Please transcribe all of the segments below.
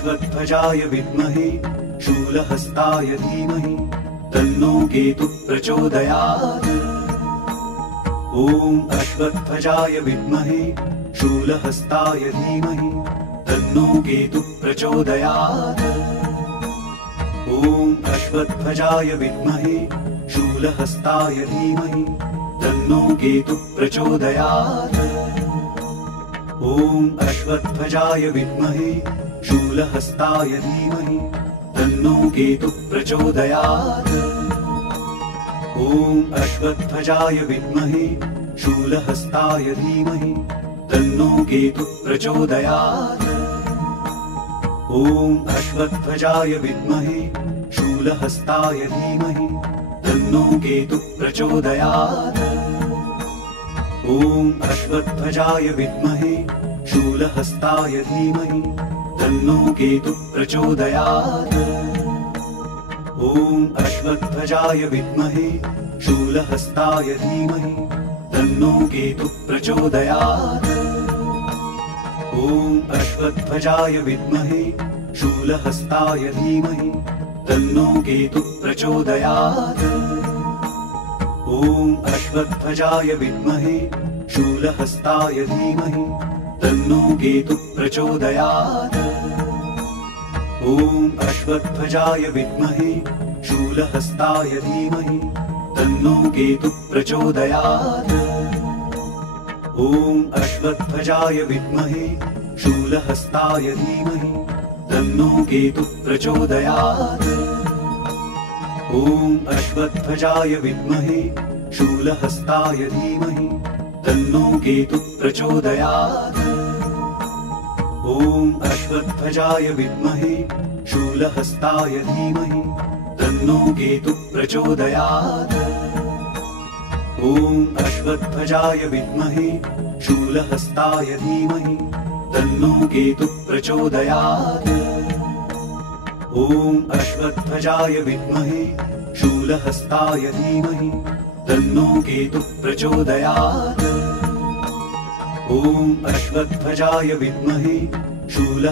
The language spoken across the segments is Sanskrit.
अश्वत्थजाय विद्महे शूलहस्ताय धीमहि तन्नो केतुः प्रचोदयात्। ॐ अश्वत्थजाय विद्महे शूलहस्ताय धीमहि तन्नो केतुः प्रचोदयात्। ॐ अश्वत्थजाय विद्महे शूलहस्ताय धीमहि तन्नो केतुः प्रचोदयात्। ॐ अश्वत्थजाय विद्महे शूलहस्ताय धीमहि तन्नो केतुः प्रचोदयात्। ॐ अश्वत्थजाय विद्महे शूलहस्ताय धीमहि तन्नो केतुः प्रचोदयात्। ॐ अश्वत्थजाय विद्महे शूलहस्ताय धीमहि तन्नो केतुः प्रचोदयात्। ॐ अश्वत्थजाय विद्महे शूलहस्ताय धीमहि तन्नो केतुः प्रचोदयात्। ॐ अश्वत्थजाय विद्महे शूलहस्ताय धीमहि तन्नो केतुः प्रचोदयात्। ॐ अश्वत्थजाय विद्महे शूलहस्ताय धीमहि तन्नो केतुः प्रचोदयात्। ॐ अश्वत्थजाय विद्महे शूलहस्ताय धीमहि तन्नो केतुः प्रचोदयात्। ॐ अश्वत्थजाय विद्महे शूलहस्ताय धीमहि तन्नो केतुः प्रचोदयात्। ॐ अश्वत्थजाय विद्महे शूलहस्ताय धीमहि तन्नो केतुः प्रचोदयात्। ॐ अश्वत्थजाय विद्महे शूलहस्ताय धीमहि तन्नो केतुः प्रचोदयात्। ॐ अश्वत्थजाय विद्महे शूलहस्ताय धीमहि तन्नो केतुः प्रचोदयात्। ॐ अश्वत्थजाय विद्महे शूलहस्ताय धीमहि तन्नो केतुः प्रचोदयात्। ॐ अश्वत्थजाय विद्महे शूलहस्ताय धीमहि तन्नो केतुः प्रचोदयात्। ॐ अश्वत्थजाय विद्महे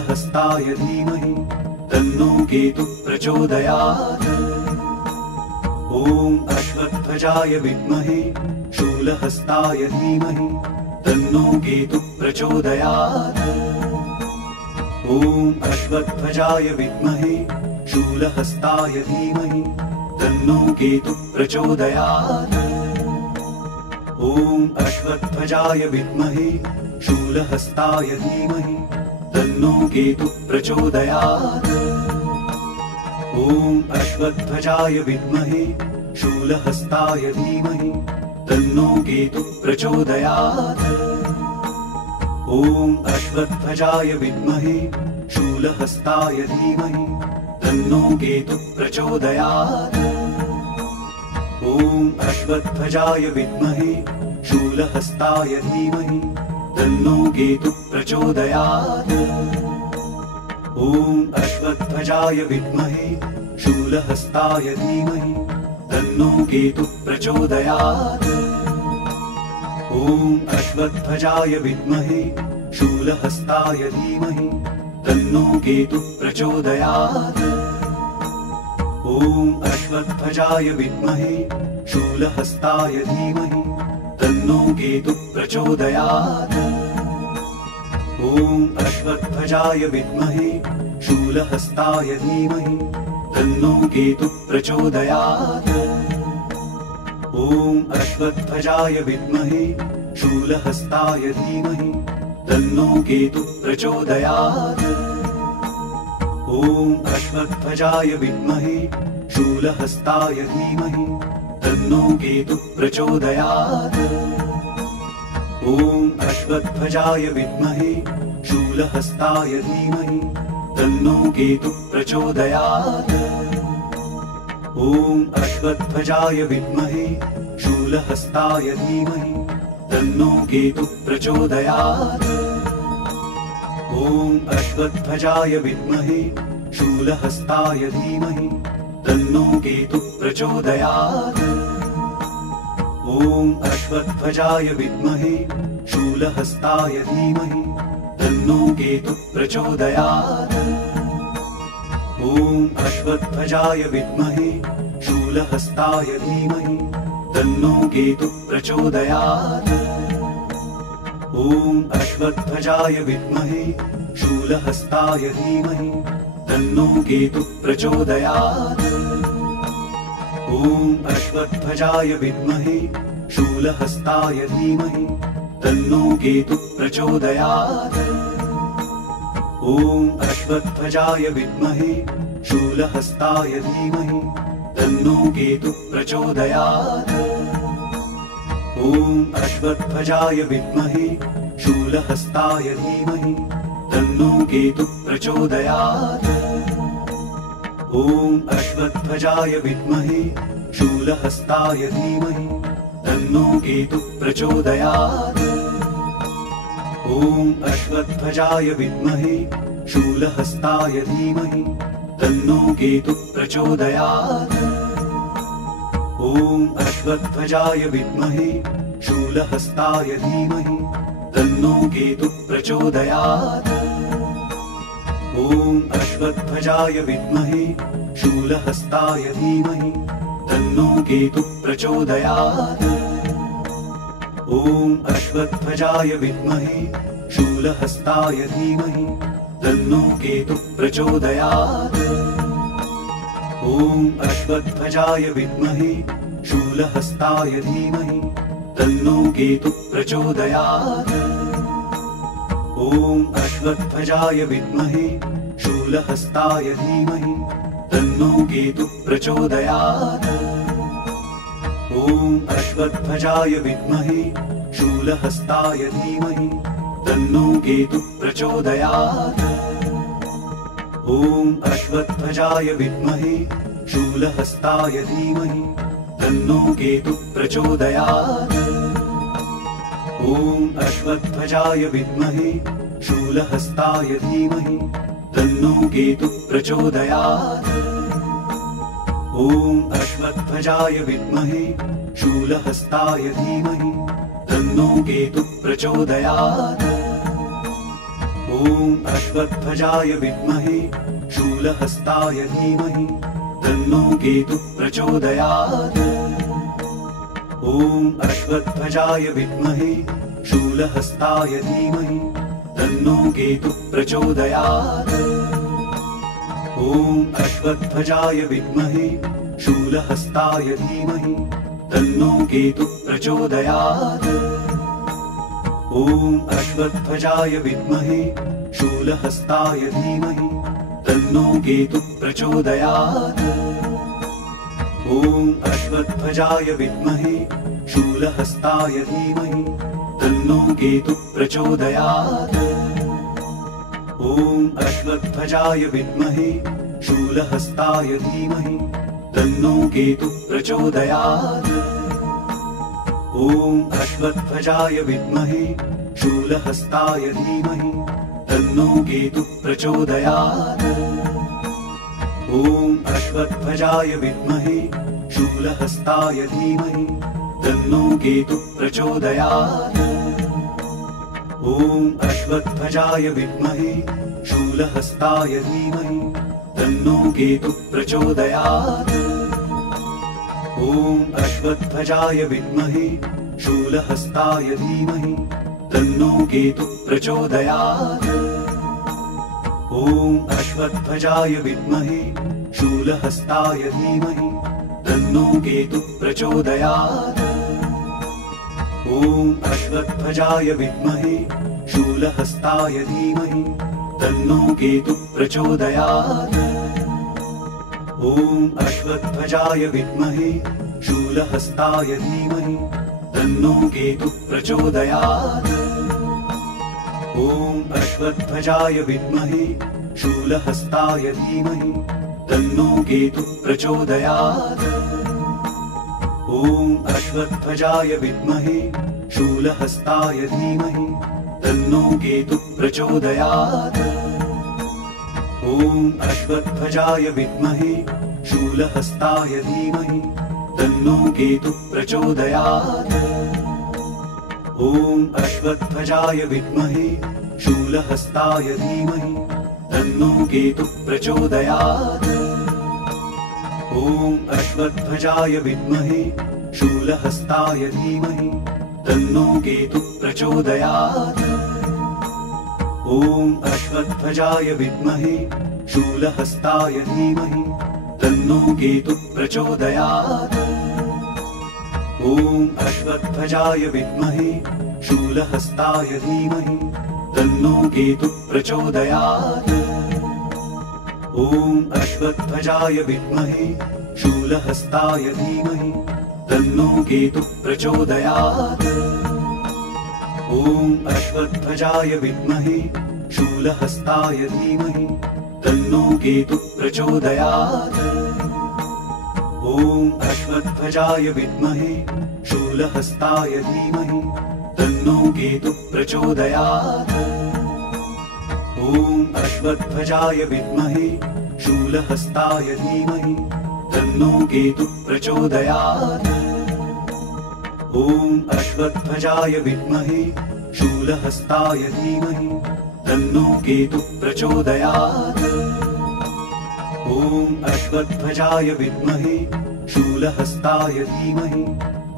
शूलहस्ताय धीमहि तन्नो केतुः प्रचोदयात्। ॐ अश्वत्थजाय विद्महे शूलहस्ताय धीमहि तन्नो केतुः प्रचोदयात्। ॐ अश्वत्थजाय विद्महे शूलहस्ताय धीमहि तन्नो केतुः प्रचोदयात्। ॐ अश्वत्थजाय विद्महे शूलहस्ताय धीमहि तन्नो केतुः प्रचोदयात्। ॐ अश्वत्थजाय विद्महे शूलहस्ताय धीमहि तन्नो केतुः प्रचोदयात्। ॐ अश्वत्थजाय विद्महे शूलहस्ताय धीमहि तन्नो केतुः प्रचोदयात्। ॐ अश्वत्थजाय विद्महे शूलहस्ताय धीमहि तन्नो केतुः प्रचोदयात्। ॐ अश्वत्थजाय विद्महे शूलहस्ताय धीमहि तन्नो केतुः प्रचोदयात्। ॐ अश्वत्थजाय विद्महे शूलहस्ताय धीमहि तन्नो केतुः प्रचोदयात्। ॐ अश्वत्थजाय विद्महे शूलहस्ताय धीमहि तन्नो केतुः प्रचोदयात्। ॐ अश्वत्थजाय विद्महे शूलहस्ताय धीमहि तन्नो केतुः प्रचोदयात्। ॐ अश्वत्थजाय विद्महे शूलहस्ताय धीमहि तन्नो केतुः प्रचोदयात्। ॐ अश्वत्थजाय विद्महे शूलहस्ताय धीमहि तन्नो केतुः प्रचोदयात्। ॐ अश्वत्थजाय विद्महे शूलहस्ताय धीमहि तन्नो केतुः प्रचोदयात्। ॐ अश्वत्थजाय विद्महे शूलहस्ताय धीमहि तन्नो केतुः प्रचोदयात्। ॐ अश्वत्थजाय विद्महे शूलहस्ताय धीमहि तन्नो केतुः प्रचोदयात्। ॐ अश्वत्थजाय विद्महे शूलहस्ताय धीमहि तन्नो केतुः प्रचोदयात्। ॐ अश्वत्थजाय विद्महे शूलहस्ताय धीमहि तन्नो केतुः प्रचोदयात्। ॐ अश्वत्थजाय विद्महे शूलहस्ताय धीमहि तन्नो केतुः प्रचोदयात्। ॐ अश्वत्थजाय विद्महे शूलहस्ताय धीमहि तन्नो केतुः प्रचोदयात्। ॐ अश्वत्थजाय विद्महे शूलहस्ताय धीमहि तन्नो केतुः प्रचोदयात्। ॐ अश्वत्थजाय विद्महे शूलहस्ताय धीमहि तन्नो केतुः प्रचोदयात्। ॐ अश्वत्थजाय विद्महे शूलहस्ताय धीमहि तन्नो केतुः प्रचोदयात्। ॐ अश्वत्थजाय विद्महे शूलहस्ताय धीमहि तन्नो केतुः प्रचोदयात्। ॐ अश्वत्थजाय विद्महे शूलहस्ताय धीमहि तन्नो केतुः प्रचोदयात्। ॐ अश्वत्थजाय विद्महे शूलहस्ताय धीमहि तन्नो केतुः प्रचोदयात्। ॐ अश्वत्थजाय विद्महे शूलहस्ताय धीमहि तन्नो केतुः प्रचोदयात्। ॐ अश्वत्थजाय विद्महे शूलहस्ताय धीमहि तन्नो केतुः प्रचोदयात्। ॐ अश्वत्थजाय विद्महे शूलहस्ताय धीमहि तन्नो केतुः प्रचोदयात्। ॐ अश्वत्थजाय विद्महे शूलहस्ताय धीमहि तन्नो केतुः प्रचोदयात्। ॐ अश्वत्थजाय विद्महे शूलहस्ताय धीमहि तन्नो केतुः प्रचोदयात्। ॐ अश्वत्थजाय विद्महे शूलहस्ताय धीमहि तन्नो केतुः प्रचोदयात्। ॐ अश्वत्थजाय विद्महे शूलहस्ताय धीमहि तन्नो केतुः प्रचोदयात्। ॐ अश्वत्थजाय विद्महे शूलहस्ताय धीमहि तन्नो केतुः प्रचोदयात्। ॐ अश्वत्थजाय विद्महे शूलहस्ताय धीमहि तन्नो केतुः प्रचोदयात्। ॐ अश्वत्थजाय विद्महे शूलहस्ताय धीमहि तन्नो केतुः प्रचोदयात्। ॐ अश्वत्थजाय विद्महे शूलहस्ताय धीमहि तन्नो केतुः प्रचोदयात्। ॐ अश्वत्थजाय विद्महे शूलहस्ताय धीमहि तन्नो केतुः प्रचोदयात्। ॐ अश्वत्थजाय विद्महे शूलहस्ताय धीमहि तन्नो केतुः प्रचोदयात्। ॐ अश्वत्थजाय विद्महे शूलहस्ताय धीमहि तन्नो केतुः प्रचोदयात्। ॐ अश्वत्थजाय विद्महे शूलहस्ताय धीमहि तन्नो केतुः प्रचोदयात्। ॐ अश्वत्थजाय विद्महे शूलहस्ताय धीमहि तन्नो केतुः प्रचोदयात्। ॐ अश्वत्थजाय विद्महे शूलहस्ताय धीमहि तन्नो केतुः प्रचोदयात्। ॐ अश्वत्थजाय विद्महे शूलहस्ताय धीमहि तन्नो केतुः प्रचोदयात्। ॐ अश्वत्थजाय विद्महे शूलहस्ताय धीमहि तन्नो केतुः प्रचोदयात्। ॐ अश्वत्थजाय विद्महे शूलहस्ताय धीमहि तन्नो केतुः प्रचोदयात्। ॐ अश्वत्थजाय विद्महे शूलहस्ताय धीमहि तन्नो केतुः प्रचोदयात्। ॐ अश्वत्थजाय विद्महे शूलहस्ताय धीमहि तन्नो केतुः प्रचोदयात्। ॐ अश्वत्थजाय विद्महे शूलहस्ताय धीमहि तन्नो केतुः प्रचोदयात्। ॐ अश्वत्थजाय विद्महे शूलहस्ताय धीमहि तन्नो केतुः प्रचोदयात्। ॐ अश्वत्थजाय विद्महे शूलहस्ताय धीमहि तन्नो केतुः प्रचोदयात्। ॐ अश्वत्थजाय विद्महे शूलहस्ताय धीमहि तन्नो केतुः प्रचोदयात्। ॐ अश्वत्थजाय विद्महे शूलहस्ताय धीमहि तन्नो केतुः प्रचोदयात्। ॐ अश्वत्थजाय विद्महे शूलहस्ताय धीमहि तन्नो केतुः प्रचोदयात्। ॐ अश्वत्थजाय विद्महे शूलहस्ताय धीमहि तन्नो केतुः प्रचोदयात्। ॐ अश्वत्थजाय विद्महे शूलहस्ताय धीमहि तन्नो केतुः प्रचोदयात्। ॐ अश्वत्थजाय विद्महे शूलहस्ताय धीमहि तन्नो केतुः प्रचोदयात्। ॐ अश्वत्थजाय विद्महे शूलहस्ताय धीमहि तन्नो केतुः प्रचोदयात्। ॐ अश्वत्थजाय विद्महे शूलहस्ताय धीमहि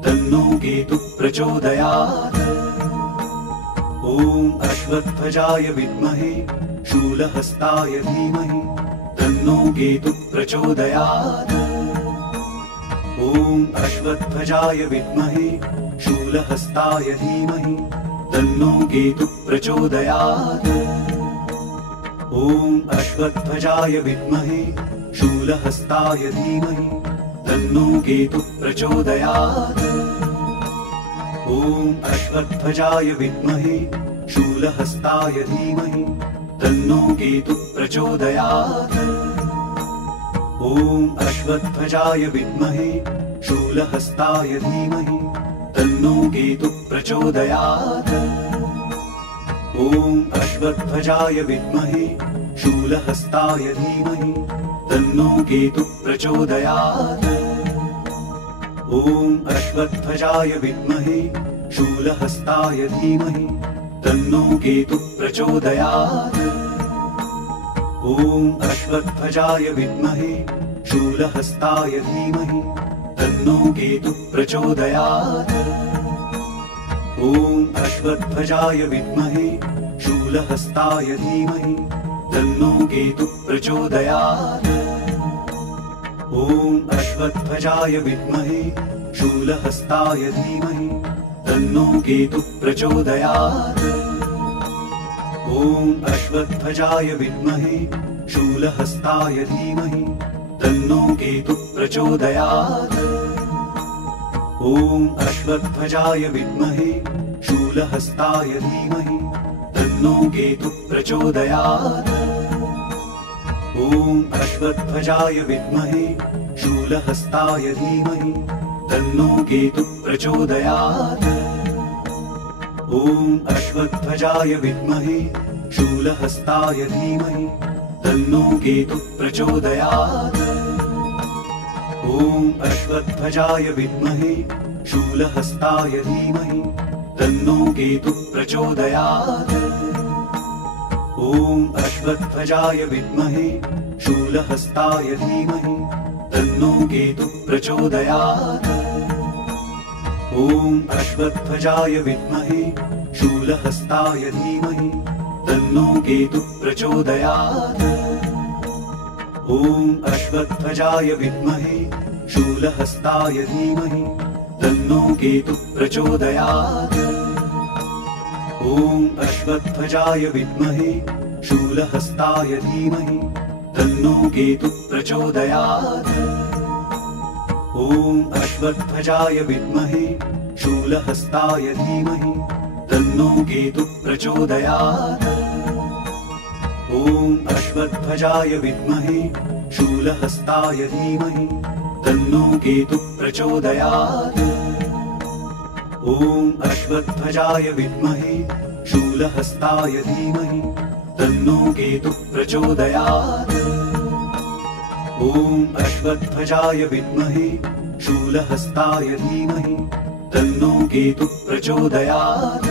तन्नो केतुः प्रचोदयात्। ॐ अश्वत्थजाय विद्महे शूलहस्ताय धीमहि तन्नो केतुः प्रचोदयात्। ॐ अश्वत्थजाय विद्महे शूलहस्ताय धीमहि तन्नो केतुः प्रचोदयात्। ॐ अश्वत्थजाय विद्महे शूलहस्ताय धीमहि तन्नो केतुः प्रचोदयात्। ॐ अश्वत्थजाय विद्महे शूलहस्ताय धीमहि तन्नो केतुः प्रचोदयात्। ॐ अश्वत्थजाय विद्महे शूलहस्ताय धीमहि तन्नो केतुः प्रचोदयात्। ॐ अश्वत्थजाय विद्महे शूलहस्ताय धीमहि तन्नो केतुः प्रचोदयात्। ॐ अश्वत्थजाय विद्महे शूलहस्ताय धीमहि तन्नो केतुः प्रचोदयात्। ॐ अश्वत्थजाय विद्महे शूलहस्ताय धीमहि तन्नो केतुः प्रचोदयात्। ॐ अश्वत्थजाय विद्महे शूलहस्ताय धीमहि तन्नो केतुः प्रचोदयात्। ॐ अश्वत्थजाय विद्महे शूलहस्ताय धीमहि तन्नो केतुः प्रचोदयात्। ॐ अश्वत्थजाय विद्महे शूलहस्ताय धीमहि तन्नो केतुः प्रचोदयात्। ॐ अश्वत्थजाय विद्महे शूलहस्ताय धीमहि तन्नो केतुः प्रचोदयात्। ॐ अश्वत्थजाय विद्महे शूलहस्ताय धीमहि तन्नो केतुः प्रचोदयात्। ॐ अश्वत्थजाय विद्महे शूलहस्ताय धीमहि तन्नो केतुः प्रचोदयात्। ॐ अश्वत्थजाय विद्महे शूलहस्ताय धीमहि तन्नो केतुः प्रचोदयात्। ॐ अश्वत्थजाय विद्महे शूलहस्ताय धीमहि तन्नो केतुः प्रचोदयात्। ॐ अश्वत्थजाय विद्महे शूलहस्ताय धीमहि तन्नो केतुः प्रचोदयात्। ॐ अश्वत्थजाय विद्महे शूलहस्ताय धीमहि तन्नो केतुः प्रचोदयात्। ॐ अश्वत्थजाय विद्महे शूलहस्ताय धीमहि तन्नो केतुः प्रचोदयात्। ॐ अश्वत्थजाय विद्महे शूलहस्ताय धीमहि तन्नो केतुः प्रचोदयात्। ॐ अश्वत्थजाय विद्महे शूलहस्ताय धीमहि तन्नो केतुः प्रचोदयात्। ॐ अश्वत्थजाय विद्महे शूलहस्ताय धीमहि तन्नो केतुः प्रचोदयात्। ॐ अश्वत्थजाय विद्महे शूलहस्ताय धीमहि तन्नो केतुः प्रचोदयात्।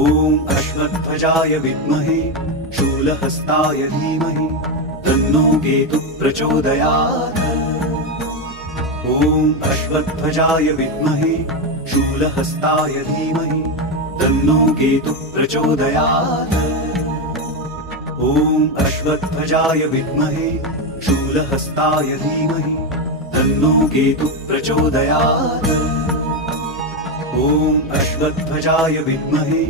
ॐ अश्वत्थजाय विद्महे शूलहस्ताय धीमहि तन्नो केतुः प्रचोदयात्। ॐ अश्वत्थजाय विद्महे शूलहस्ताय धीमहि तन्नो केतुः प्रचोदयात्। ॐ अश्वत्थजाय विद्महे शूलहस्ताय धीमहि तन्नो केतुः प्रचोदयात्। ॐ अश्वत्थजाय विद्महे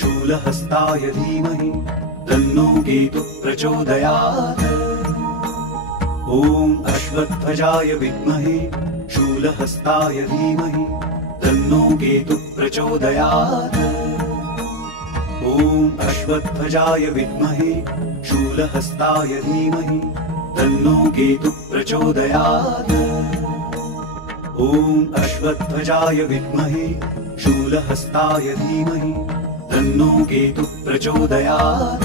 शूलहस्ताय धीमहि तन्नो केतुः प्रचोदयात्। ॐ अश्वत्थजाय विद्महे शूलहस्ताय धीमहि तन्नो केतुः प्रचोदयात्। ॐ अश्वत्थजाय विद्महे शूलहस्ताय धीमहि तन्नो केतुः प्रचोदयात्। ॐ अश्वत्थजाय विद्महे शूलहस्ताय धीमहि तन्नो केतुः प्रचोदयात्।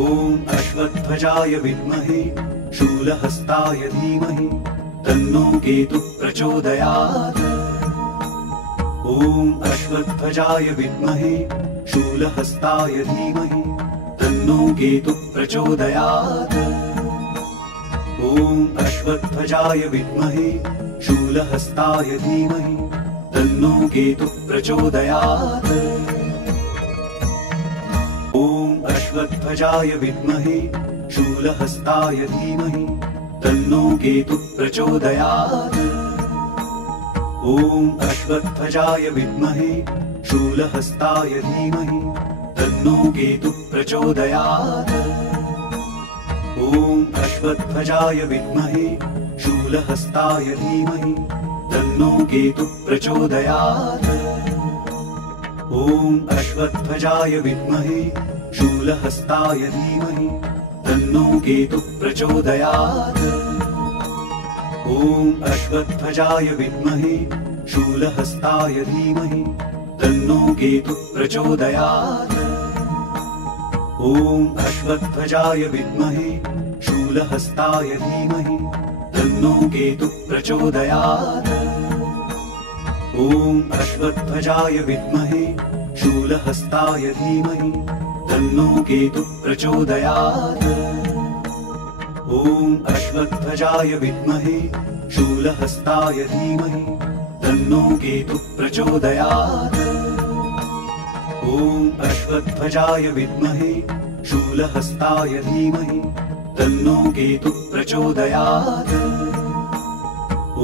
ॐ अश्वत्थजाय विद्महे शूलहस्ताय धीमहि तन्नो केतुः प्रचोदयात्। ॐ अश्वत्थजाय विद्महे शूलहस्ताय धीमहि तन्नो केतुः प्रचोदयात्। ॐ अश्वत्थजाय विद्महे शूलहस्ताय धीमहि तन्नो केतुः प्रचोदयात्। ॐ अश्वत्थजाय विद्महे शूलहस्ताय धीमहि तन्नो केतुः प्रचोदयात्। ॐ अश्वत्थजाय विद्महे शूलहस्ताय धीमहि तन्नो केतुः प्रचोदयात्। ॐ अश्वत्थजाय विद्महे शूलहस्ताय धीमहि तन्नो केतुः प्रचोदयात्। ॐ अश्वत्थजाय विद्महे शूलहस्ताय धीमहि तन्नो केतुः प्रचोदयात्। ॐ अश्वत्थजाय विद्महे शूलहस्ताय धीमहि तन्नो केतुः प्रचोदयात्। ॐ अश्वत्थजाय विद्महे शूलहस्ताय धीमहि तन्नो केतुः प्रचोदयात्। ॐ अश्वत्थजाय विद्महे शूलहस्ताय धीमहि तन्नो केतुः प्रचोदयात्। ॐ अश्वत्थजाय विद्महे शूलहस्ताय धीमहि तन्नो केतुः प्रचोदयात्। ॐ अश्वत्थजाय विद्महे शूलहस्ताय धीमहि तन्नो केतुः प्रचोदयात्।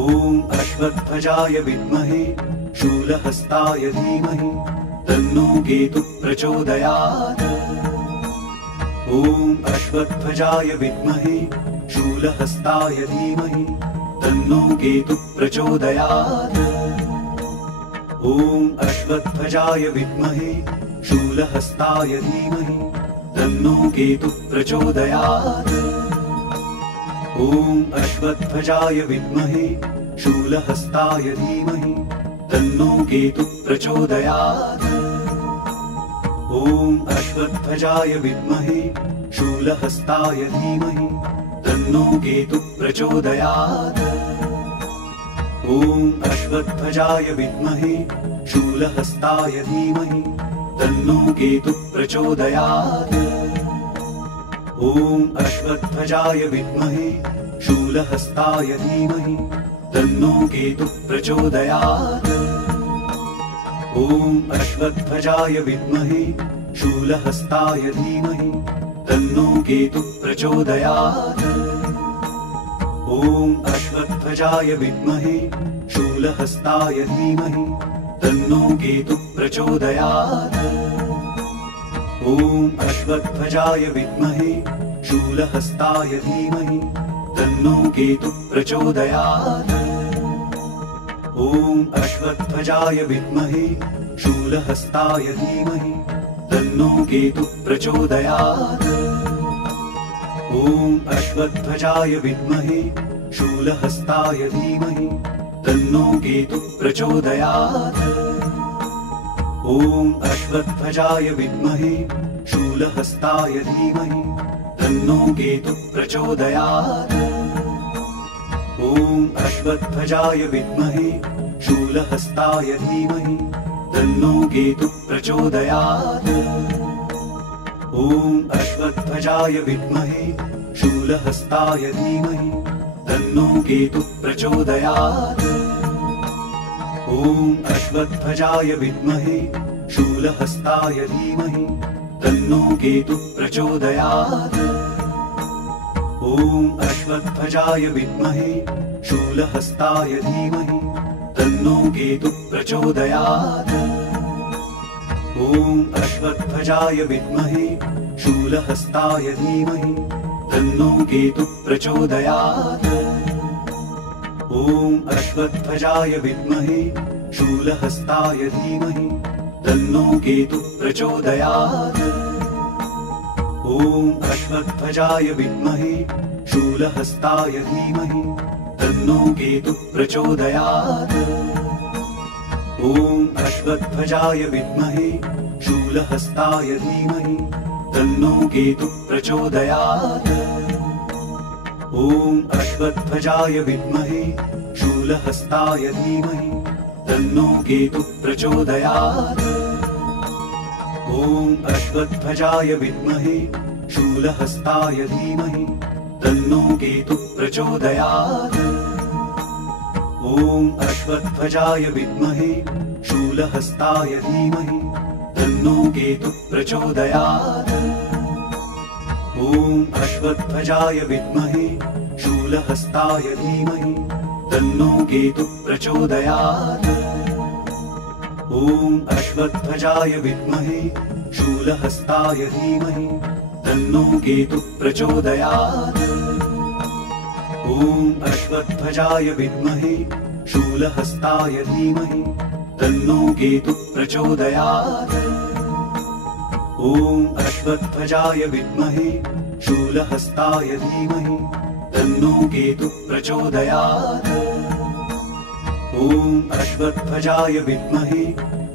ॐ अश्वत्थजाय विद्महे शूलहस्ताय धीमहि तन्नो केतुः प्रचोदयात्। ॐ अश्वत्थजाय विद्महे शूलहस्ताय धीमहि तन्नो केतुः प्रचोदयात्। ॐ अश्वत्थजाय विद्महे शूलहस्ताय धीमहि तन्नो केतुः प्रचोदयात्। ॐ अश्वत्थजाय विद्महे शूलहस्ताय धीमहि तन्नो केतुः प्रचोदयात्। ॐ अश्वत्थजाय विद्महे शूलहस्ताय धीमहि तन्नो केतुः प्रचोदयात्। ॐ अश्वत्थजाय विद्महे शूलहस्ताय धीमहि तन्नो केतुः प्रचोदयात्। ॐ अश्वत्थजाय विद्महे शूलहस्ताय धीमहि तन्नो केतुः प्रचोदयात्। ॐ अश्वत्थजाय विद्महे शूलहस्ताय धीमहि तन्नो केतुः प्रचोदयात्। ॐ अश्वत्थजाय विद्महे शूलहस्ताय धीमहि तन्नो केतुः प्रचोदयात्। ॐ अश्वत्थजाय विद्महे शूलहस्ताय धीमहि तन्नो केतुः प्रचोदयात्। ॐ अश्वत्थजाय विद्महे शूलहस्ताय धीमहि तन्नो केतुः प्रचोदयात्। ॐ अश्वत्थजाय विद्महे शूलहस्ताय धीमहि तन्नो केतुः प्रचोदयात्। ॐ अश्वत्थजाय विद्महे शूलहस्ताय धीमहि तन्नो केतुः प्रचोदयात्। ॐ अश्वत्थजाय विद्महे शूलहस्ताय धीमहि तन्नो केतुः प्रचोदयात्। ॐ अश्वत्थजाय विद्महे शूलहस्ताय धीमहि तन्नो केतुः प्रचोदयात्। ॐ अश्वत्थजाय विद्महे शूलहस्ताय धीमहि तन्नो केतुः प्रचोदयात्। ॐ अश्वत्थजाय विद्महे शूलहस्ताय धीमहि तन्नो केतुः प्रचोदयात्। ॐ अश्वत्थजाय विद्महे शूलहस्ताय धीमहि तन्नो केतुः प्रचोदयात्। ॐ अश्वत्थजाय विद्महे शूलहस्ताय धीमहि तन्नो केतुः प्रचोदयात्। ॐ अश्वत्थजाय विद्महे शूलहस्ताय धीमहि तन्नो केतुः प्रचोदयात्। ॐ अश्वत्थजाय विद्महे शूलहस्ताय धीमहि तन्नो केतुः प्रचोदयात्। ॐ अश्वत्थजाय विद्महे शूलहस्ताय धीमहि तन्नो केतुः प्रचोदयात्। ॐ अश्वत्थजाय विद्महे शूलहस्ताय धीमहि तन्नो केतुः प्रचोदयात्। ॐ अश्वत्थजाय विद्महे शूलहस्ताय धीमहि तन्नो केतुः प्रचोदयात्। ॐ अश्वत्थजाय विद्महे शूलहस्ताय धीमहि तन्नो केतुः प्रचोदयात्। ॐ अश्वत्थजाय विद्महे शूलहस्ताय धीमहि तन्नो केतुः प्रचोदयात्। ॐ अश्वत्थजाय विद्महे शूलहस्ताय धीमहि तन्नो केतुः प्रचोदयात्। ॐ अश्वत्थजाय विद्महे शूलहस्ताय धीमहि तन्नो केतुः प्रचोदयात्। ॐ अश्वत्थजाय विद्महे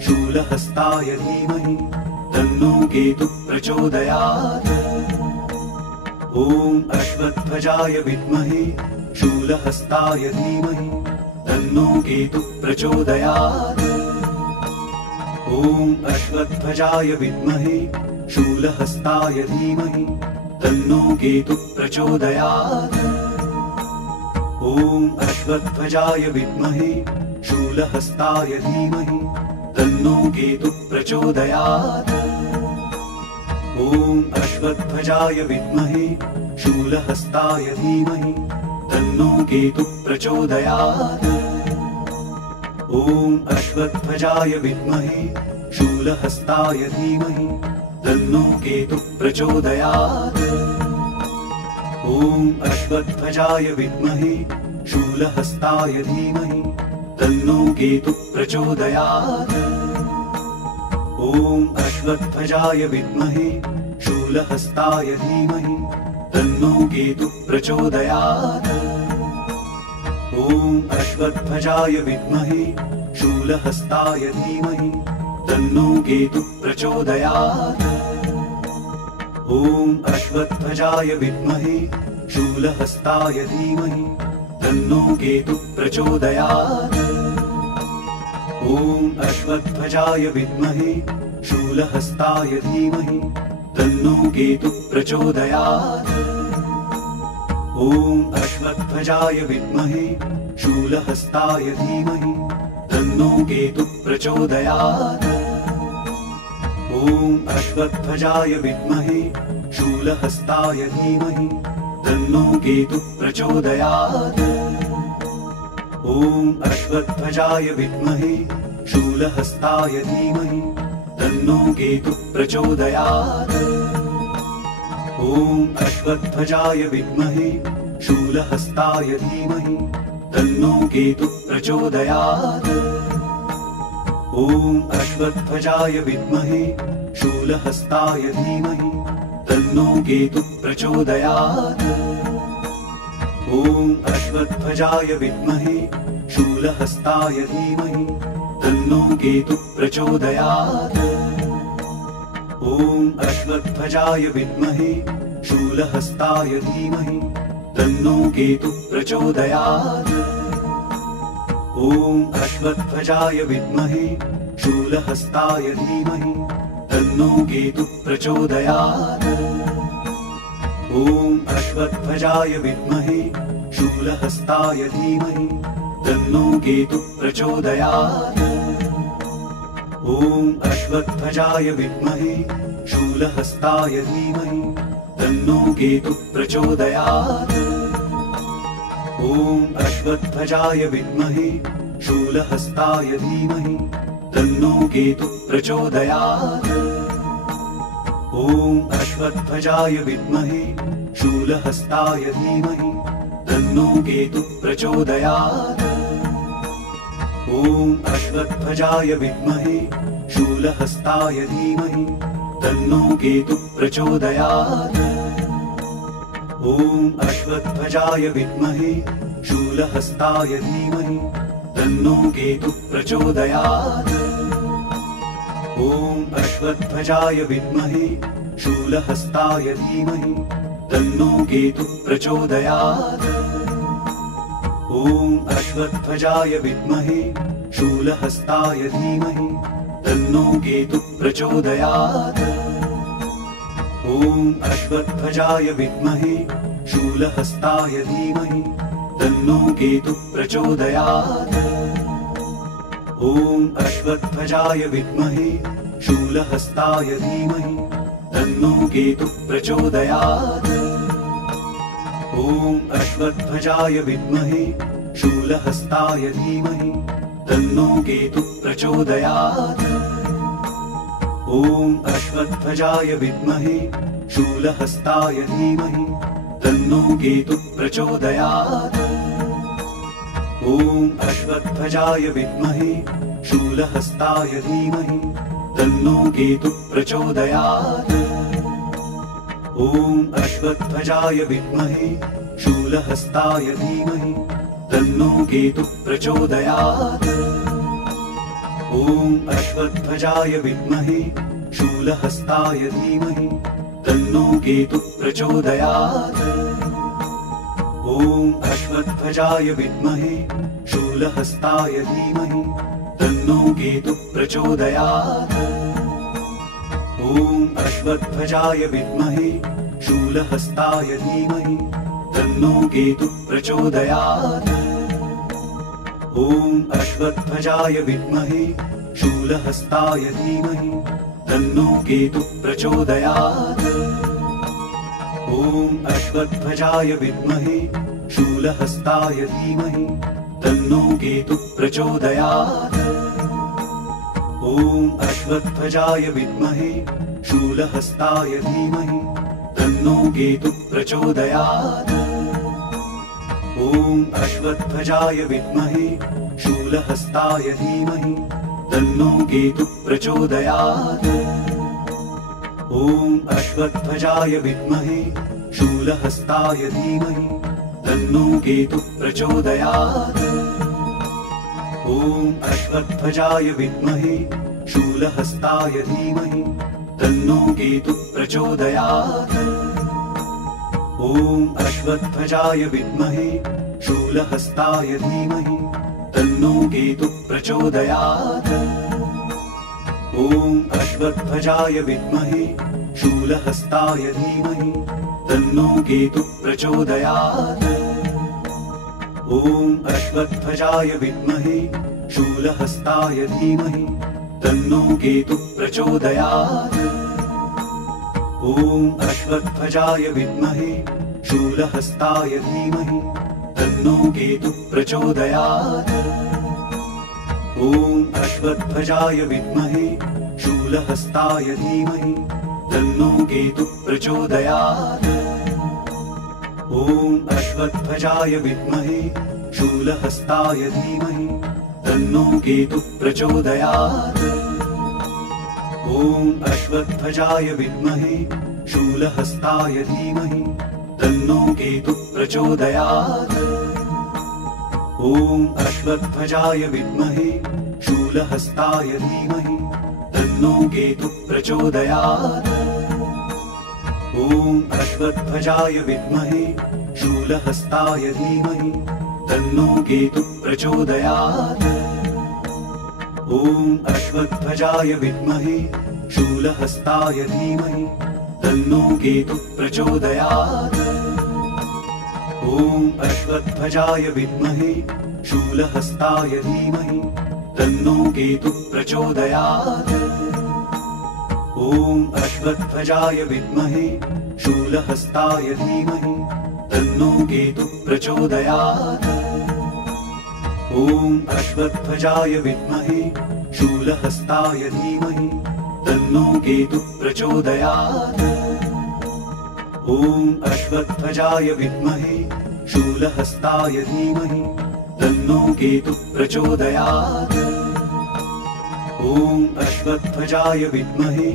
शूलहस्ताय धीमहि तन्नो केतुः प्रचोदयात्। ॐ अश्वत्थजाय विद्महे शूलहस्ताय धीमहि तन्नो केतुः प्रचोदयात्। ॐ अश्वत्थजाय विद्महे शूलहस्ताय धीमहि तन्नो केतुः प्रचोदयात्। ॐ अश्वत्थजाय विद्महे शूलहस्ताय धीमहि तन्नो केतुः प्रचोदयात्। ॐ अश्वत्थजाय विद्महे शूलहस्ताय धीमहि तन्नो केतुः प्रचोदयात्। ॐ अश्वत्थजाय विद्महे शूलहस्ताय धीमहि तन्नो केतुः प्रचोदयात्। ॐ अश्वत्थजाय विद्महे शूलहस्ताय धीमहि तन्नो केतुः प्रचोदयात्। ॐ अश्वत्थजाय विद्महे शूलहस्ताय धीमहि तन्नो केतुः प्रचोदयात्। ॐ अश्वत्थजाय विद्महे शूलहस्ताय धीमहि तन्नो केतुः प्रचोदयात्। ॐ अश्वत्थजाय विद्महे शूलहस्ताय धीमहि तन्नो केतुः प्रचोदयात्। ॐ अश्वत्थजाय विद्महे शूलहस्ताय धीमहि तन्नो केतुः प्रचोदयात्। ॐ अश्वत्थजाय विद्महे शूलहस्ताय धीमहि तन्नो केतुः प्रचोदयात्। ॐ अश्वत्थजाय विद्महे शूलहस्ताय धीमहि तन्नो केतुः प्रचोदयात्। ॐ अश्वत्थजाय विद्महे शूलहस्ताय धीमहि तन्नो केतुः प्रचोदयात्। ॐ अश्वत्थजाय विद्महे शूलहस्ताय धीमहि तन्नो केतुः प्रचोदयात्। ॐ अश्वत्थजाय विद्महे शूलहस्ताय धीमहि तन्नो केतुः प्रचोदयात्। ॐ अश्वत्थजाय विद्महे शूलहस्ताय धीमहि तन्नो केतुः प्रचोदयात्। ॐ अश्वत्थजाय विद्महे शूलहस्ताय धीमहि तन्नो केतुः प्रचोदयात्। ॐ अश्वत्थजाय विद्महे शूलहस्ताय धीमहि तन्नो केतुः प्रचोदयात्। ॐ अश्वत्थजाय विद्महे शूलहस्ताय धीमहि तन्नो केतुः प्रचोदयात्। ॐ अश्वत्थजाय विद्महे शूलहस्ताय धीमहि तन्नो केतुः प्रचोदयात्। ॐ अश्वत्थजाय विद्महे शूलहस्ताय धीमहि तन्नो केतुः प्रचोदयात्। ॐ अश्वत्थजाय विद्महे शूलहस्ताय धीमहि तन्नो केतुः प्रचोदयात्। ॐ अश्वत्थजाय विद्महे शूलहस्ताय धीमहि तन्नो केतुः प्रचोदयात्। ॐ अश्वत्थजाय विद्महे शूलहस्ताय धीमहि तन्नो केतुः प्रचोदयात्। ॐ अश्वत्थजाय विद्महे शूलहस्ताय धीमहि तन्नो केतुः प्रचोदयात्। ॐ अश्वत्थजाय विद्महे शूलहस्ताय धीमहि तन्नो केतुः प्रचोदयात्। ॐ अश्वत्थजाय विद्महे शूलहस्ताय धीमहि तन्नो केतुः प्रचोदयात्। ॐ अश्वत्थजाय विद्महे शूलहस्ताय धीमहि तन्नो केतुः प्रचोदयात्। ॐ अश्वत्थजाय विद्महे शूलहस्ताय धीमहि तन्नो केतुः प्रचोदयात्। ॐ अश्वत्थजाय विद्महे शूलहस्ताय धीमहि तन्नो केतुः प्रचोदयात्। ॐ अश्वत्थजाय विद्महे शूलहस्ताय धीमहि तन्नो केतुः प्रचोदयात्। ॐ अश्वत्थजाय विद्महे शूलहस्ताय धीमहि तन्नो केतुः प्रचोदयात्। ॐ अश्वत्थजाय विद्महे शूलहस्ताय धीमहि तन्नो केतुः प्रचोदयात्। ॐ अश्वत्थजाय विद्महे शूलहस्ताय धीमहि तन्नो केतुः प्रचोदयात्। ॐ अश्वत्थजाय विद्महे शूलहस्ताय धीमहि तन्नो केतुः प्रचोदयात्। ॐ अश्वत्थजाय विद्महे शूलहस्ताय धीमहि तन्नो केतुः प्रचोदयात्। ॐ अश्वत्थजाय विद्महे शूलहस्ताय धीमहि तन्नो केतुः प्रचोदयात्। ॐ अश्वत्थजाय विद्महे शूलहस्ताय धीमहि तन्नो केतुः प्रचोदयात्। ॐ अश्वत्थजाय विद्महे शूलहस्ताय धीमहि तन्नो केतुः प्रचोदयात्। ॐ अश्वत्थजाय विद्महे शूलहस्ताय धीमहि तन्नो केतुः प्रचोदयात्। ॐ अश्वत्थजाय विद्महे शूलहस्ताय धीमहि तन्नो केतुः प्रचोदयात्। ॐ अश्वत्थजाय विद्महे शूलहस्ताय धीमहि तन्नो केतुः प्रचोदयात्। ॐ अश्वत्थजाय विद्महे शूलहस्ताय धीमहि तन्नो केतुः प्रचोदयात्। ॐ अश्वत्थजाय विद्महे शूलहस्ताय धीमहि तन्नो केतुः प्रचोदयात्। ॐ अश्वत्थजाय विद्महे शूलहस्ताय धीमहि तन्नो केतुः प्रचोदयात्। ॐ अश्वत्थजाय विद्महे शूलहस्ताय धीमहि तन्नो केतुः प्रचोदयात्। ॐ अश्वत्थजाय विद्महे शूलहस्ताय धीमहि तन्नो केतुः प्रचोदयात्। ॐ अश्वत्थजाय विद्महे शूलहस्ताय धीमहि तन्नो केतुः प्रचोदयात्। ॐ अश्वत्थजाय विद्महे शूलहस्ताय धीमहि तन्नो केतुः प्रचोदयात्। ॐ अश्वत्थजाय विद्महे शूलहस्ताय धीमहि तन्नो केतुः प्रचोदयात्। ॐ अश्वत्थजाय विद्महे शूलहस्ताय धीमहि तन्नो केतुः प्रचोदयात्। ॐ अश्वत्थजाय विद्महे शूलहस्ताय धीमहि तन्नो केतुः प्रचोदयात्। ॐ अश्वत्थजाय विद्महे शूलहस्ताय धीमहि तन्नो केतुः प्रचोदयात्। ॐ अश्वत्थजाय विद्महे शूलहस्ताय धीमहि तन्नो केतुः प्रचोदयात्। ॐ अश्वत्थजाय विद्महे शूलहस्ताय धीमहि तन्नो केतुः प्रचोदयात्। ॐ अश्वत्थजाय विद्महे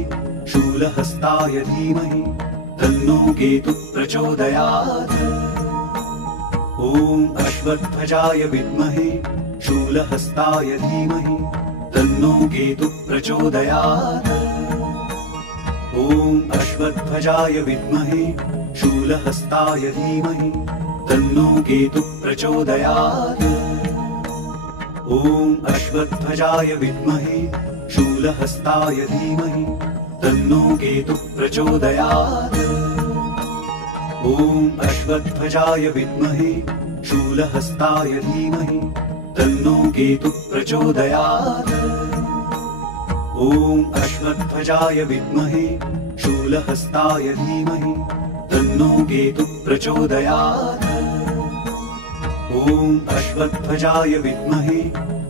शूलहस्ताय धीमहि तन्नो केतुः प्रचोदयात्। ॐ अश्वत्थजाय विद्महे शूलहस्ताय धीमहि तन्नो केतुः प्रचोदयात्। ॐ अश्वत्थजाय विद्महे शूलहस्ताय धीमहि तन्नो केतुः प्रचोदयात्। ॐ अश्वत्थजाय विद्महे शूलहस्ताय धीमहि तन्नो केतुः प्रचोदयात्। ॐ अश्वत्थजाय विद्महे शूलहस्ताय धीमहि तन्नो केतुः प्रचोदयात्। ॐ अश्वत्थजाय विद्महे शूलहस्ताय धीमहि तन्नो केतुः प्रचोदयात्। ॐ अश्वत्थजाय विद्महे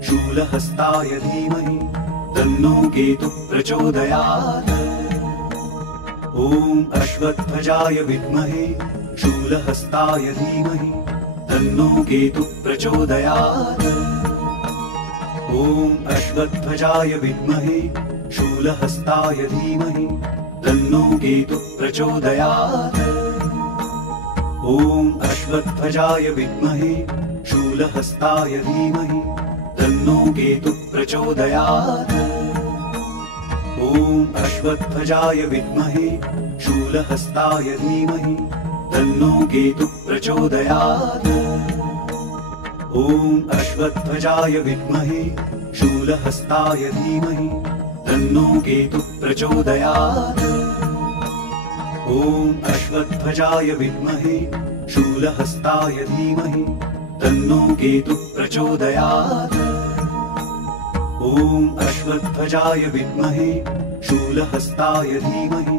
शूलहस्ताय धीमहि तन्नो केतुः प्रचोदयात्। ॐ अश्वत्थजाय विद्महे शूलहस्ताय धीमहि तन्नो केतुः प्रचोदयात्। ॐ अश्वत्थजाय विद्महे शूलहस्ताय धीमहि तन्नो केतुः प्रचोदयात्। ॐ अश्वत्थजाय विद्महे शूलहस्ताय धीमहि तन्नो केतुः प्रचोदयात्। ॐ अश्वत्थजाय विद्महे शूलहस्ताय धीमहि तन्नो केतुः प्रचोदयात्। ॐ अश्वत्थजाय विद्महे शूलहस्ताय धीमहि तन्नो केतुः प्रचोदयात्। ॐ अश्वत्थजाय विद्महे शूलहस्ताय धीमहि तन्नो केतुः प्रचोदयात्। ॐ अश्वत्थजाय विद्महे शूलहस्ताय धीमहि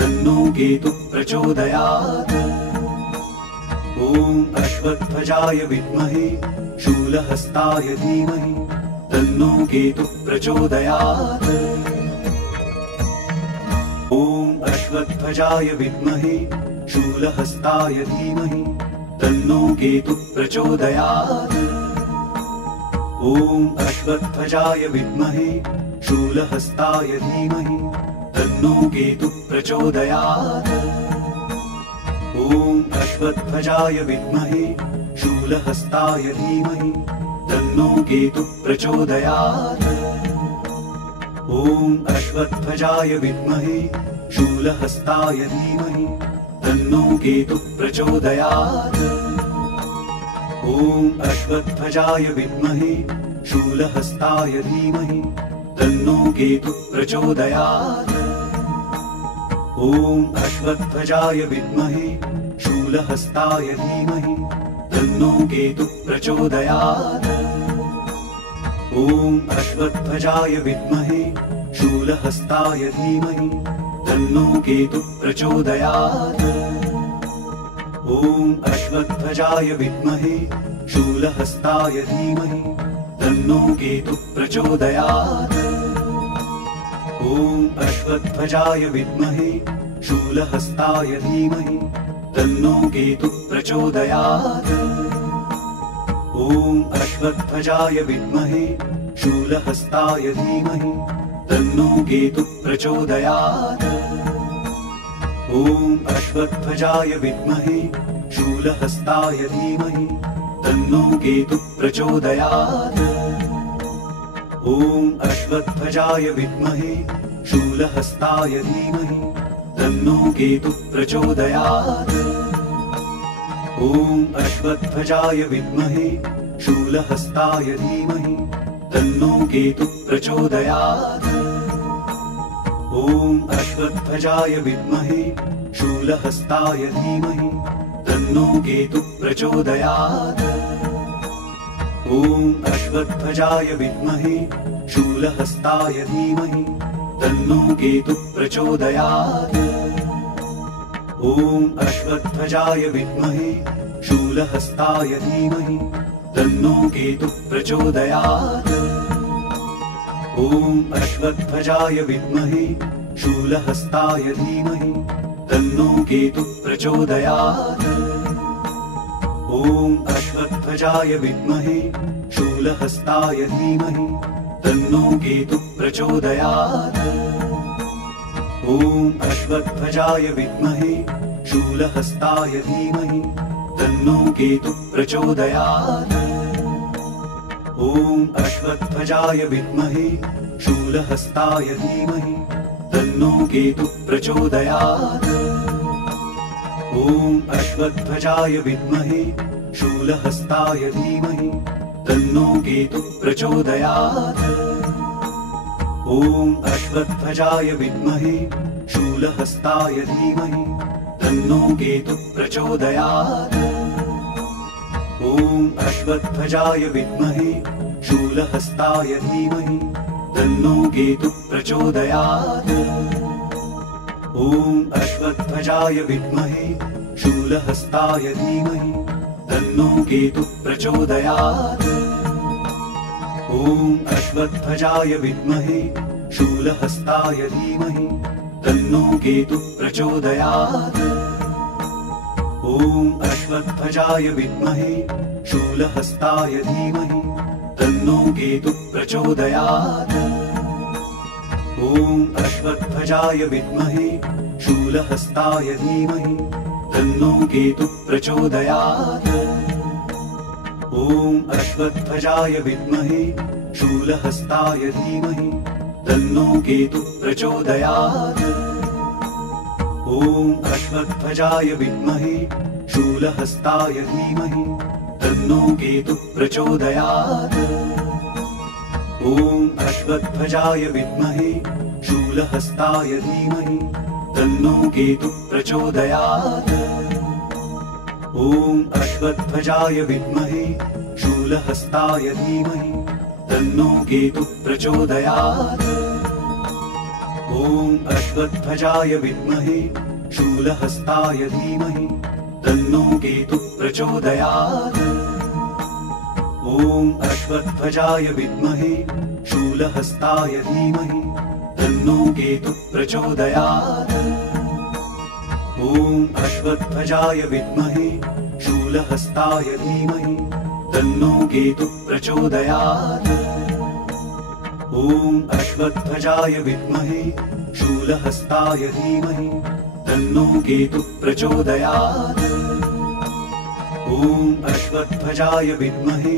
तन्नो केतुः प्रचोदयात्। ॐ अश्वत्थजाय विद्महे शूलहस्ताय धीमहि तन्नो केतुः प्रचोदयात्। ॐ अश्वत्थजाय विद्महे शूलहस्ताय धीमहि तन्नो केतुः प्रचोदयात्। ॐ अश्वत्थजाय विद्महे शूलहस्ताय धीमहि तन्नो केतुः प्रचोदयात्। ॐ अश्वत्थजाय विद्महे शूलहस्ताय धीमहि तन्नो केतुः प्रचोदयात्। ॐ अश्वत्थजाय विद्महे शूलहस्ताय धीमहि तन्नो केतुः प्रचोदयात्। ॐ अश्वत्थजाय विद्महे शूलहस्ताय धीमहि तन्नो केतुः प्रचोदयात्। ॐ अश्वत्थजाय विद्महे शूलहस्ताय धीमहि तन्नो केतुः प्रचोदयात्। ॐ अश्वत्थजाय विद्महे शूलहस्ताय धीमहि तन्नो केतुः प्रचोदयात्। ॐ अश्वत्थजाय विद्महे शूलहस्ताय धीमहि तन्नो केतुः प्रचोदयात्। ॐ अश्वत्थजाय विद्महे शूलहस्ताय धीमहि तन्नो केतुः प्रचोदयात्। ॐ अश्वत्थजाय विद्महे शूलहस्ताय धीमहि तन्नो केतुः प्रचोदयात्। ॐ अश्वत्थजाय विद्महे शूलहस्ताय धीमहि तन्नो केतुः प्रचोदयात्। ॐ अश्वत्थजाय विद्महे शूलहस्ताय धीमहि तन्नो केतुः प्रचोदयात्। ॐ अश्वत्थजाय विद्महे शूलहस्ताय धीमहि तन्नो केतुः प्रचोदयात्। ॐ अश्वत्थजाय विद्महे शूलहस्ताय धीमहि तन्नो केतुः प्रचोदयात्। ॐ अश्वत्थजाय विद्महे शूलहस्ताय धीमहि तन्नो केतुः प्रचोदयात्। ॐ अश्वत्थजाय विद्महे शूलहस्ताय धीमहि तन्नो केतुः प्रचोदयात्। ॐ अश्वत्थजाय विद्महे शूलहस्ताय धीमहि तन्नो केतुः प्रचोदयात्। ॐ अश्वत्थजाय विद्महे शूलहस्ताय धीमहि तन्नो केतुः प्रचोदयात्। ॐ अश्वत्थजाय विद्महे शूलहस्ताय धीमहि तन्नो केतुः प्रचोदयात्। ॐ अश्वत्थजाय विद्महे शूलहस्ताय धीमहि तन्नो केतुः प्रचोदयात्। ॐ अश्वत्थजाय विद्महे शूलहस्ताय धीमहि तन्नो केतुः प्रचोदयात्। ॐ अश्वत्थजाय विद्महे शूलहस्ताय धीमहि तन्नो केतुः प्रचोदयात्। ॐ अश्वत्थजाय विद्महे शूलहस्ताय धीमहि तन्नो केतुः प्रचोदयात्। ॐ अश्वत्थजाय विद्महे शूलहस्ताय धीमहि तन्नो केतुः प्रचोदयात्। ॐ अश्वत्थजाय विद्महे शूलहस्ताय धीमहि तन्नो केतुः प्रचोदयात्। ॐ अश्वत्थजाय विद्महे शूलहस्ताय धीमहि तन्नो केतुः प्रचोदयात्। ॐ अश्वत्थजाय विद्महे शूलहस्ताय धीमहि तन्नो केतुः प्रचोदयात्। ॐ अश्वत्थजाय विद्महे शूलहस्ताय धीमहि तन्नो केतुः प्रचोदयात्। ॐ अश्वत्थजाय विद्महे शूलहस्ताय धीमहि तन्नो केतुः प्रचोदयात्। ॐ अश्वत्थजाय विद्महे शूलहस्ताय धीमहि तन्नो केतुः प्रचोदयात्। ॐ अश्वत्थजाय विद्महे शूलहस्ताय धीमहि तन्नो केतुः प्रचोदयात्। ॐ अश्वत्थजाय विद्महे शूलहस्ताय धीमहि तन्नो केतुः प्रचोदयात्। ॐ अश्वत्थजाय विद्महे शूलहस्ताय धीमहि तन्नो केतुः प्रचोदयात्। ॐ अश्वत्थजाय विद्महे शूलहस्ताय धीमहि तन्नो केतुः प्रचोदयात्। ॐ अश्वत्थजाय विद्महे शूलहस्ताय धीमहि तन्नो केतुः प्रचोदयात्। ॐ अश्वत्थजाय विद्महे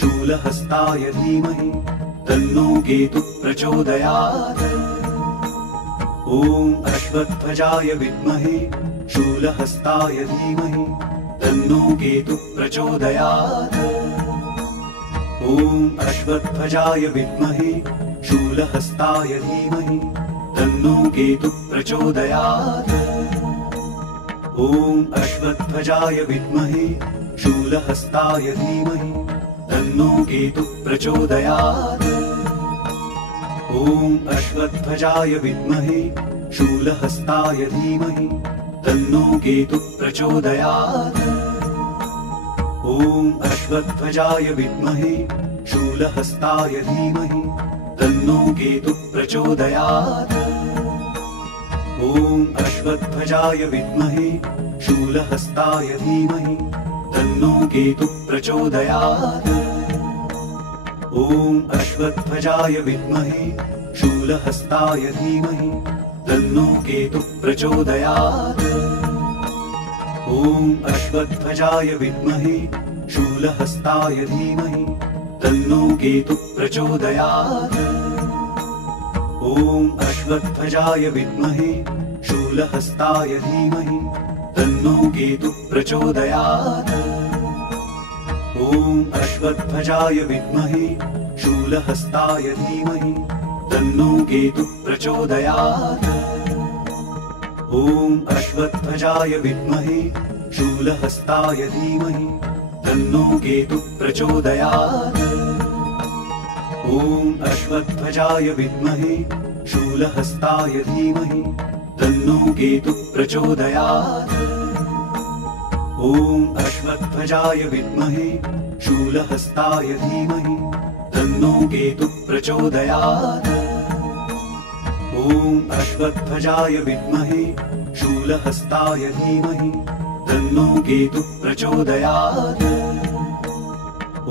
शूलहस्ताय धीमहि तन्नो केतुः प्रचोदयात्। ॐ अश्वत्थजाय विद्महे शूलहस्ताय धीमहि तन्नो केतुः प्रचोदयात्। ॐ अश्वत्थजाय विद्महे शूलहस्ताय धीमहि तन्नो केतुः प्रचोदयात्। ॐ अश्वत्थजाय विद्महे शूलहस्ताय धीमहि तन्नो केतुः प्रचोदयात्। ॐ अश्वत्थजाय विद्महे शूलहस्ताय धीमहि तन्नो केतुः प्रचोदयात्। ॐ अश्वत्थजाय विद्महे शूलहस्ताय धीमहि तन्नो केतुः प्रचोदयात्। ॐ अश्वत्थजाय विद्महे शूलहस्ताय धीमहि तन्नो केतुः प्रचोदयात्। ॐ अश्वत्थजाय विद्महे शूलहस्ताय धीमहि तन्नो केतुः प्रचोदयात्। ॐ अश्वत्थजाय विद्महे शूलहस्ताय धीमहि तन्नो केतुः प्रचोदयात्। ॐ अश्वत्थजाय विद्महे शूलहस्ताय धीमहि तन्नो केतुः प्रचोदयात्। ॐ अश्वत्थजाय विद्महे शूलहस्ताय धीमहि तन्नो केतुः प्रचोदयात्। ॐ अश्वत्थजाय विद्महे शूलहस्ताय धीमहि तन्नो केतुः प्रचोदयात्। ॐ अश्वत्थजाय विद्महे शूलहस्ताय धीमहि तन्नो केतुः प्रचोदयात्। ॐ अश्वत्थजाय विद्महे शूलहस्ताय धीमहि तन्नो केतुः प्रचोदयात्। ॐ अश्वत्थजाय विद्महे शूलहस्ताय धीमहि तन्नो केतुः प्रचोदयात्।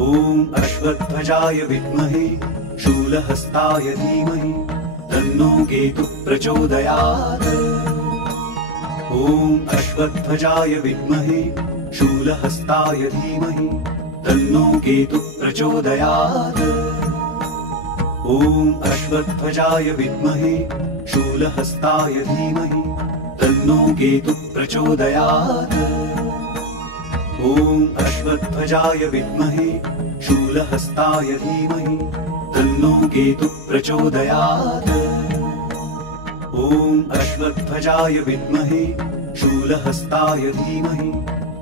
ॐ अश्वत्थजाय विद्महे शूलहस्ताय धीमहि तन्नो केतुः प्रचोदयात्। ॐ अश्वत्थजाय विद्महे शूलहस्ताय धीमहि तन्नो केतुः प्रचोदयात्। ॐ अश्वत्थजाय विद्महे शूलहस्ताय धीमहि तन्नो केतुः प्रचोदयात्। ॐ अश्वत्थजाय विद्महे शूलहस्ताय धीमहि तन्नो केतुः प्रचोदयात्। ॐ अश्वत्थजाय विद्महे शूलहस्ताय धीमहि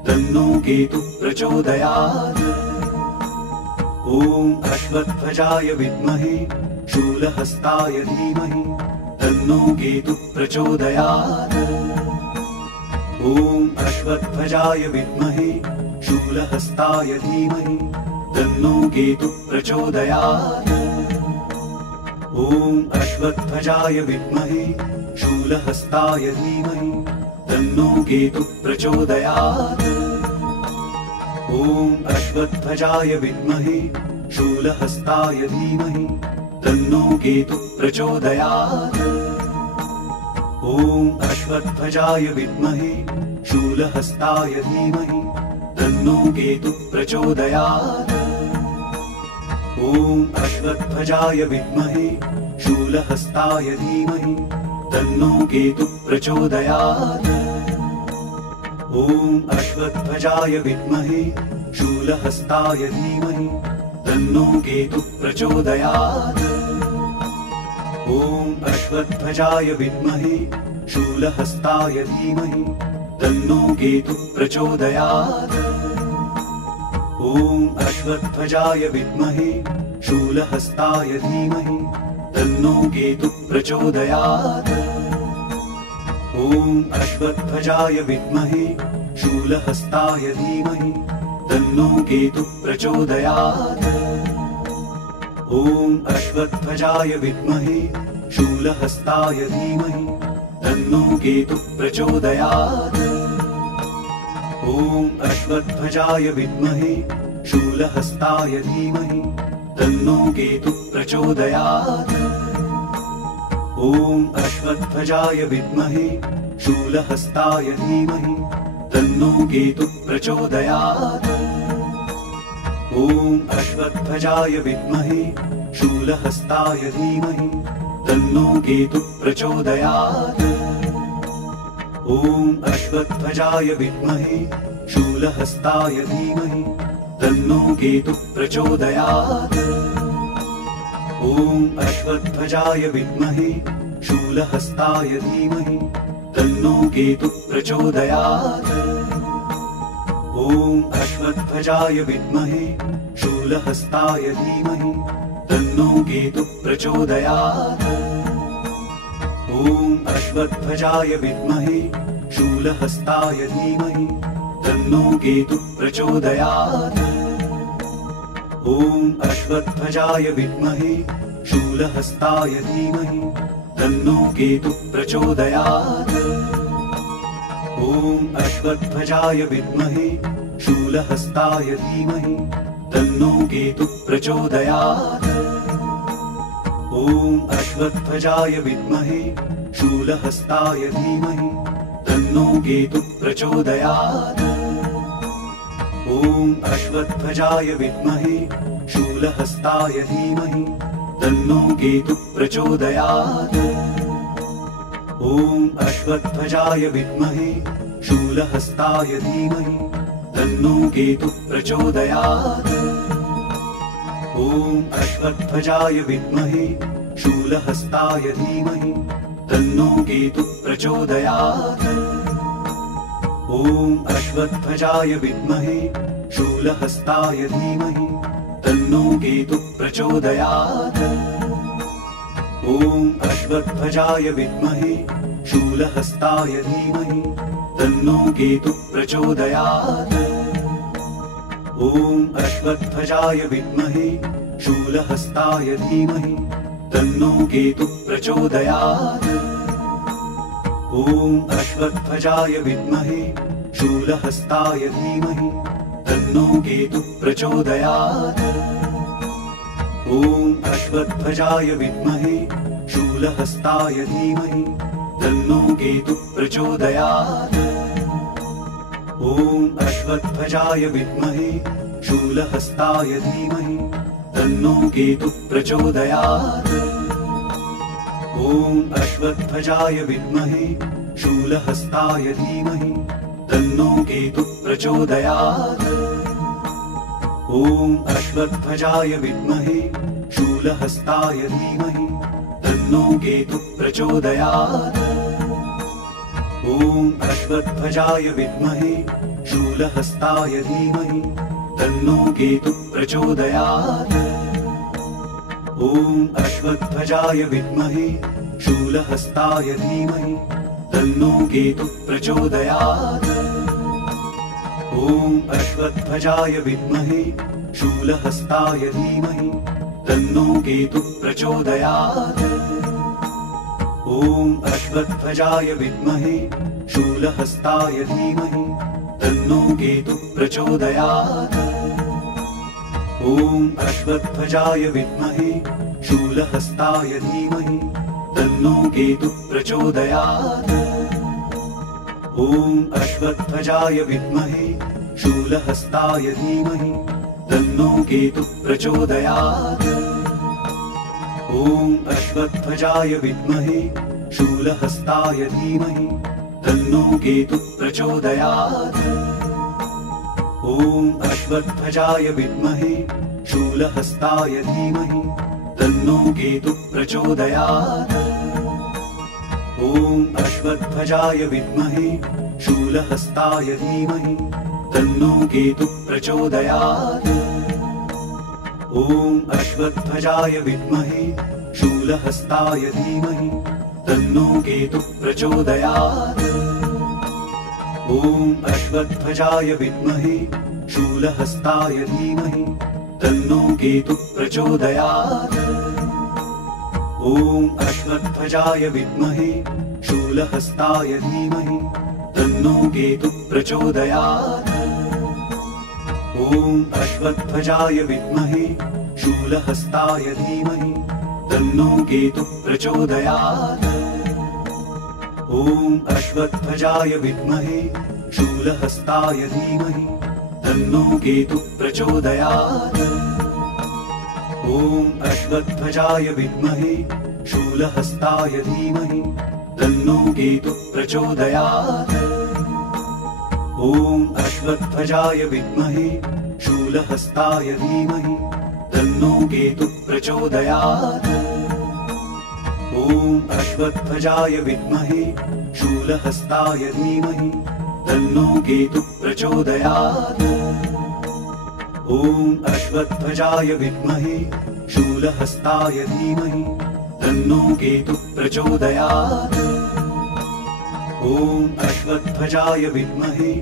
तन्नो केतुः प्रचोदयात्। ॐ अश्वत्थजाय विद्महे शूलहस्ताय धीमहि तन्नो केतुः प्रचोदयात्। ॐ अश्वत्थजाय विद्महे शूलहस्ताय धीमहि तन्नो केतुः प्रचोदयात्। ॐ अश्वत्थजाय विद्महे शूलहस्ताय धीमहि तन्नो केतुः प्रचोदयात्। ॐ अश्वत्थजाय विद्महे शूलहस्ताय धीमहि तन्नो केतुः प्रचोदयात्। ॐ अश्वत्थजाय विद्महे शूलहस्ताय धीमहि तन्नो केतुः प्रचोदयात्। ॐ अश्वत्थजाय विद्महे शूलहस्ताय धीमहि तन्नो केतुः प्रचोदयात्। ॐ अश्वत्थजाय विद्महे शूलहस्ताय धीमहि तन्नो केतुः प्रचोदयात्। ॐ अश्वत्थजाय विद्महे शूलहस्ताय धीमहि तन्नो केतुः प्रचोदयात्। ॐ अश्वत्थजाय विद्महे शूलहस्ताय धीमहि तन्नो केतुः प्रचोदयात्। ॐ अश्वत्थजाय विद्महे शूलहस्ताय धीमहि तन्नो केतुः प्रचोदयात्। ॐ अश्वत्थजाय विद्महे शूलहस्ताय धीमहि तन्नो केतुः प्रचोदयात्। ॐ अश्वत्थजाय विद्महे शूलहस्ताय धीमहि तन्नो केतुः प्रचोदयात्। ॐ अश्वत्थजाय विद्महे शूलहस्ताय धीमहि तन्नो केतुः प्रचोदयात्। ॐ अश्वत्थजाय विद्महे शूलहस्ताय धीमहि तन्नो केतुः प्रचोदयात्। ॐ अश्वत्थजाय विद्महे शूलहस्ताय धीमहि तन्नो केतुः प्रचोदयात्। ॐ अश्वत्थजाय विद्महे शूलहस्ताय धीमहि तन्नो केतुः प्रचोदयात्। ॐ अश्वत्थजाय विद्महे शूलहस्ताय धीमहि तन्नो केतुः प्रचोदयात्। ॐ अश्वत्थजाय विद्महे शूलहस्ताय धीमहि तन्नो केतुः प्रचोदयात्। ॐ अश्वत्थजाय विद्महे शूलहस्ताय धीमहि तन्नो केतुः प्रचोदयात्। ॐ अश्वत्थजाय विद्महे शूलहस्ताय धीमहि तन्नो केतुः प्रचोदयात्। ॐ अश्वत्थजाय विद्महे शूलहस्ताय धीमहि तन्नो केतुः प्रचोदयात्। ॐ अश्वत्थजाय विद्महे शूलहस्ताय धीमहि तन्नो केतुः प्रचोदयात्। ॐ अश्वत्थजाय विद्महे शूलहस्ताय धीमहि तन्नो केतुः प्रचोदयात्। ॐ अश्वत्थजाय विद्महे शूलहस्ताय धीमहि तन्नो केतुः प्रचोदयात्। ॐ अश्वत्थजाय विद्महे शूलहस्ताय धीमहि तन्नो केतुः प्रचोदयात्। ॐ अश्वत्थजाय विद्महे शूलहस्ताय धीमहि तन्नो केतुः प्रचोदयात्। ॐ अश्वत्थजाय विद्महे शूलहस्ताय धीमहि तन्नो केतुः प्रचोदयात्। ॐ अश्वत्थजाय विद्महे शूलहस्ताय धीमहि तन्नो केतुः प्रचोदयात्। ॐ अश्वत्थजाय विद्महे शूलहस्ताय धीमहि तन्नो केतुः प्रचोदयात्। ॐ अश्वत्थजाय विद्महे शूलहस्ताय धीमहि तन्नो केतुः प्रचोदयात्। ॐ अश्वत्थजाय विद्महे शूलहस्ताय धीमहि तन्नो केतुः प्रचोदयात्। ॐ अश्वत्थजाय विद्महे शूलहस्ताय धीमहि तन्नो केतुः प्रचोदयात्। ॐ अश्वत्थजाय विद्महे शूलहस्ताय धीमहि तन्नो केतुः प्रचोदयात्। ॐ अश्वत्थजाय विद्महे शूलहस्ताय धीमहि तन्नो केतुः प्रचोदयात्। ॐ अश्वत्थजाय विद्महे शूलहस्ताय धीमहि तन्नो केतुः प्रचोदयात्। ॐ अश्वत्थजाय विद्महे शूलहस्ताय धीमहि तन्नो केतुः प्रचोदयात्। ॐ अश्वत्थजाय विद्महे शूलहस्ताय धीमहि तन्नो केतुः प्रचोदयात्। ॐ अश्वत्थजाय विद्महे शूलहस्ताय धीमहि तन्नो केतुः प्रचोदयात्। ॐ अश्वत्थजाय विद्महे शूलहस्ताय धीमहि तन्नो केतुः प्रचोदयात्। ॐ अश्वत्थजाय विद्महे शूलहस्ताय धीमहि तन्नो केतुः प्रचोदयात्। ॐ अश्वत्थजाय विद्महे शूलहस्ताय धीमहि तन्नो केतुः प्रचोदयात्। ॐ अश्वत्थजाय विद्महे शूलहस्ताय धीमहि तन्नो केतुः प्रचोदयात्। ॐ अश्वत्थजाय विद्महे शूलहस्ताय धीमहि तन्नो केतुः प्रचोदयात्। ॐ अश्वत्थजाय विद्महे शूलहस्ताय धीमहि तन्नो केतुः प्रचोदयात्। ॐ अश्वत्थजाय विद्महे शूलहस्ताय धीमहि तन्नो केतुः प्रचोदयात्। ॐ अश्वत्थजाय विद्महे शूलहस्ताय धीमहि तन्नो केतुः प्रचोदयात्। ॐ अश्वत्थजाय विद्महे शूलहस्ताय धीमहि तन्नो केतुः प्रचोदयात्। ॐ अश्वत्थजाय विद्महे शूलहस्ताय धीमहि तन्नो केतुः प्रचोदयात्। ॐ अश्वत्थजाय विद्महे शूलहस्ताय धीमहि तन्नो केतुः प्रचोदयात्। ॐ अश्वत्थजाय विद्महे शूलहस्ताय धीमहि तन्नो केतुः प्रचोदयात्। ॐ अश्वत्थजाय विद्महे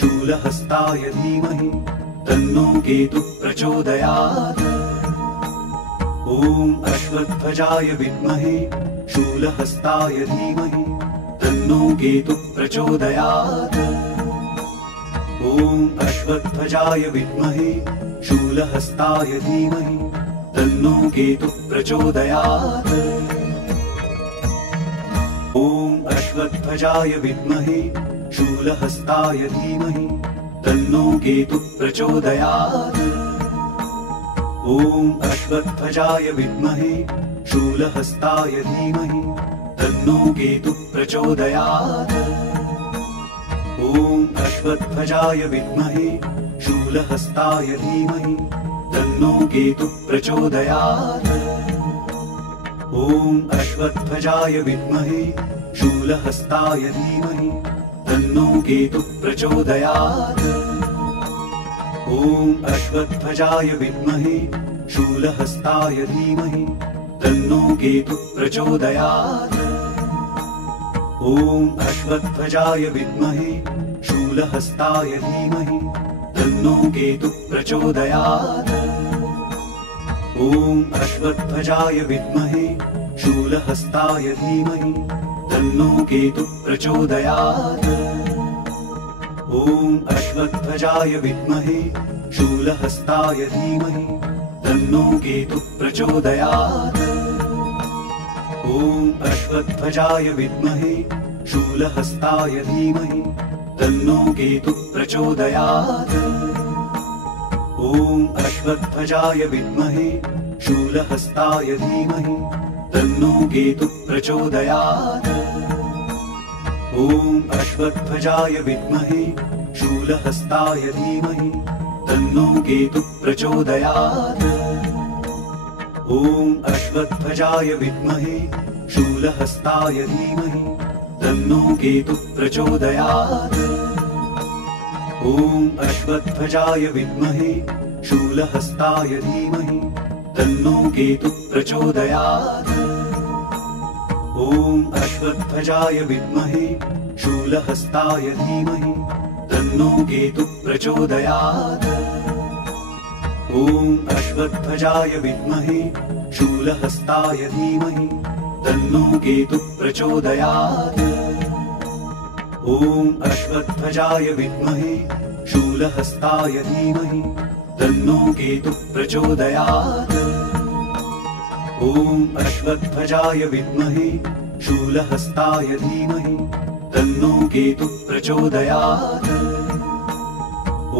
शूलहस्ताय धीमहि तन्नो केतुः प्रचोदयात्। ॐ अश्वत्थजाय विद्महे शूलहस्ताय धीमहि तन्नो केतुः प्रचोदयात्। ॐ अश्वत्थजाय विद्महे शूलहस्ताय धीमहि तन्नो केतुः प्रचोदयात्। ॐ अश्वत्थजाय विद्महे शूलहस्ताय धीमहि तन्नो केतुः प्रचोदयात्। ॐ अश्वत्थजाय विद्महे शूलहस्ताय धीमहि तन्नो केतुः प्रचोदयात्। ॐ अश्वत्थजाय विद्महे शूलहस्ताय धीमहि तन्नो केतुः प्रचोदयात्। ॐ अश्वत्थजाय विद्महे शूलहस्ताय धीमहि तन्नो केतुः प्रचोदयात्। ॐ अश्वत्थजाय विद्महे शूलहस्ताय धीमहि तन्नो केतुः प्रचोदयात्। ॐ अश्वत्थजाय विद्महे शूलहस्ताय धीमहि तन्नो केतुः प्रचोदयात्। ॐ अश्वत्थजाय विद्महे शूलहस्ताय धीमहि तन्नो केतुः प्रचोदयात्। ॐ अश्वत्थजाय विद्महे शूलहस्ताय धीमहि तन्नो केतुः प्रचोदयात्। ॐ अश्वत्थजाय विद्महे शूलहस्ताय धीमहि तन्नो केतुः प्रचोदयात्। ॐ अश्वत्थजाय विद्महे शूलहस्ताय धीमहि तन्नो केतुः प्रचोदयात्। ॐ अश्वत्थजाय विद्महे शूलहस्ताय धीमहि तन्नो केतुः प्रचोदयात्। ॐ अश्वत्थजाय विद्महे शूलहस्ताय धीमहि तन्नो केतुः प्रचोदयात्। ॐ अश्वत्थजाय विद्महे शूलहस्ताय धीमहि तन्नो केतुः प्रचोदयात्। ॐ अश्वत्थजाय विद्महे शूलहस्ताय धीमहि तन्नो केतुः प्रचोदयात्। ॐ अश्वत्थजाय विद्महे शूलहस्ताय धीमहि तन्नो केतुः प्रचोदयात्। ॐ अश्वत्थजाय विद्महे शूलहस्ताय धीमहि तन्नो केतुः प्रचोदयात्। ॐ अश्वत्थजाय विद्महे शूलहस्ताय धीमहि तन्नो केतुः प्रचोदयात्।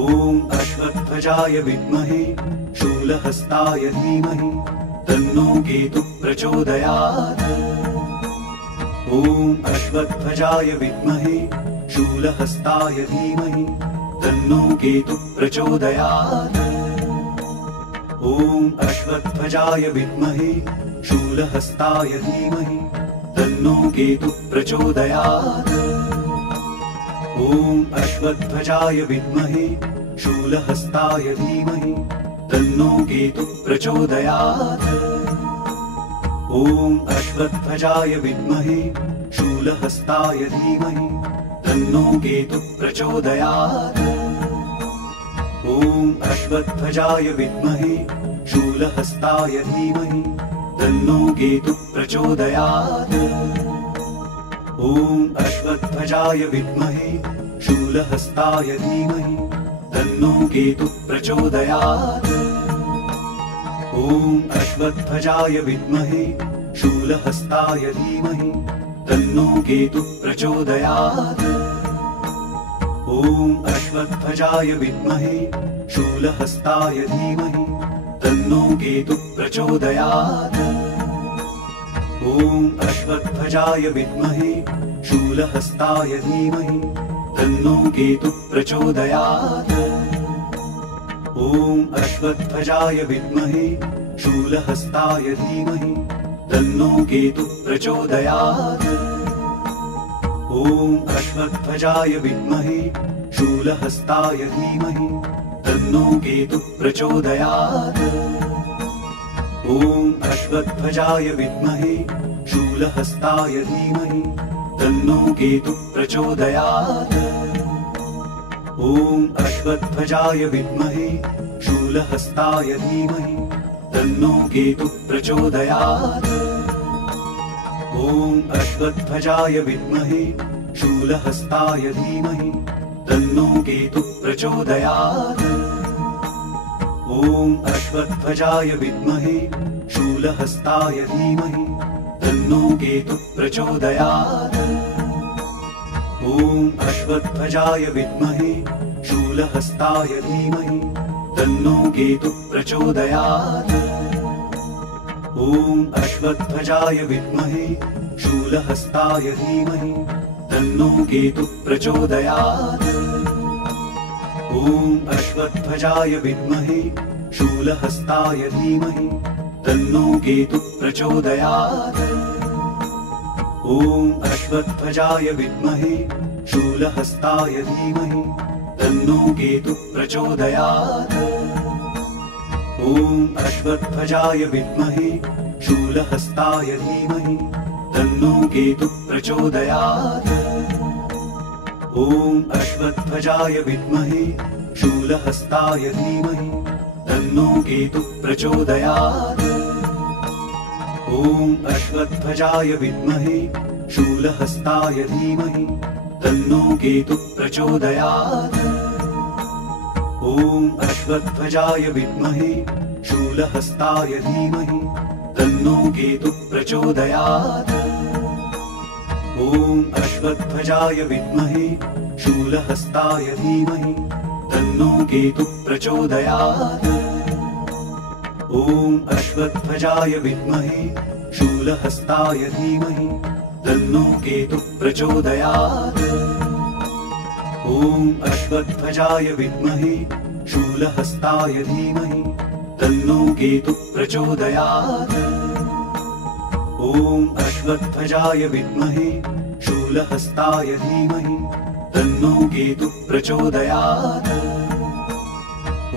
ॐ अश्वत्थजाय विद्महे शूलहस्ताय धीमहि तन्नो केतुः प्रचोदयात्। ॐ अश्वत्थजाय विद्महे शूलहस्ताय धीमहि तन्नो केतुः प्रचोदयात्। ॐ अश्वत्थजाय विद्महे शूलहस्ताय धीमहि तन्नो केतुः प्रचोदयात्। ॐ अश्वत्थजाय विद्महे शूलहस्ताय धीमहि तन्नो केतुः प्रचोदयात्। ॐ अश्वत्थजाय विद्महे शूलहस्ताय धीमहि तन्नो केतुः प्रचोदयात्। ॐ अश्वत्थजाय विद्महे शूलहस्ताय धीमहि तन्नो केतुः प्रचोदयात्। ॐ अश्वत्थजाय विद्महे शूलहस्ताय धीमहि तन्नो केतुः प्रचोदयात्। ॐ अश्वत्थजाय विद्महे शूलहस्ताय धीमहि तन्नो केतुः प्रचोदयात्। ॐ अश्वत्थजाय विद्महे शूलहस्ताय धीमहि तन्नो केतुः प्रचोदयात्। ॐ अश्वत्थजाय विद्महे शूलहस्ताय धीमहि तन्नो केतुः प्रचोदयात्। ॐ अश्वत्थजाय विद्महे शूलहस्ताय धीमहि तन्नो केतुः प्रचोदयात्। ॐ अश्वत्थजाय विद्महे शूलहस्ताय धीमहि तन्नो केतुः प्रचोदयात्। ॐ अश्वत्थजाय विद्महे शूलहस्ताय धीमहि तन्नो केतुः प्रचोदयात्। ॐ अश्वत्थजाय विद्महे शूलहस्ताय धीमहि तन्नो केतुः प्रचोदयात्। ॐ अश्वत्थजाय विद्महे शूलहस्ताय धीमहि तन्नो केतुः प्रचोदयात्। ॐ अश्वत्थजाय विद्महे शूलहस्ताय धीमहि तन्नो केतुः प्रचोदयात्। ॐ अश्वत्थजाय विद्महे शूलहस्ताय धीमहि तन्नो केतुः प्रचोदयात्। ॐ अश्वत्थजाय विद्महे शूलहस्ताय धीमहि तन्नो केतुः प्रचोदयात्। ॐ अश्वत्थजाय विद्महे शूलहस्ताय धीमहि तन्नो केतुः प्रचोदयात्। ॐ अश्वत्थजाय विद्महे शूलहस्ताय धीमहि तन्नो केतुः प्रचोदयात्। ॐ अश्वत्थजाय विद्महे शूलहस्ताय धीमहि तन्नो केतुः प्रचोदयात्। ॐ अश्वत्थजाय विद्महे शूलहस्ताय धीमहि तन्नो केतुः प्रचोदयात्। ॐ अश्वत्थजाय विद्महे शूलहस्ताय धीमहि तन्नो केतुः प्रचोदयात्। ॐ अश्वत्थजाय विद्महे शूलहस्ताय धीमहि तन्नो केतुः प्रचोदयात्। ॐ अश्वत्थजाय विद्महे शूलहस्ताय धीमहि तन्नो केतुः प्रचोदयात्। ॐ अश्वत्थजाय विद्महे शूलहस्ताय धीमहि तन्नो केतुः प्रचोदयात्। ॐ अश्वत्थजाय विद्महे शूलहस्ताय धीमहि तन्नो केतुः प्रचोदयात्। ॐ अश्वत्थजाय विद्महे शूलहस्ताय धीमहि तन्नो केतुः प्रचोदयात्।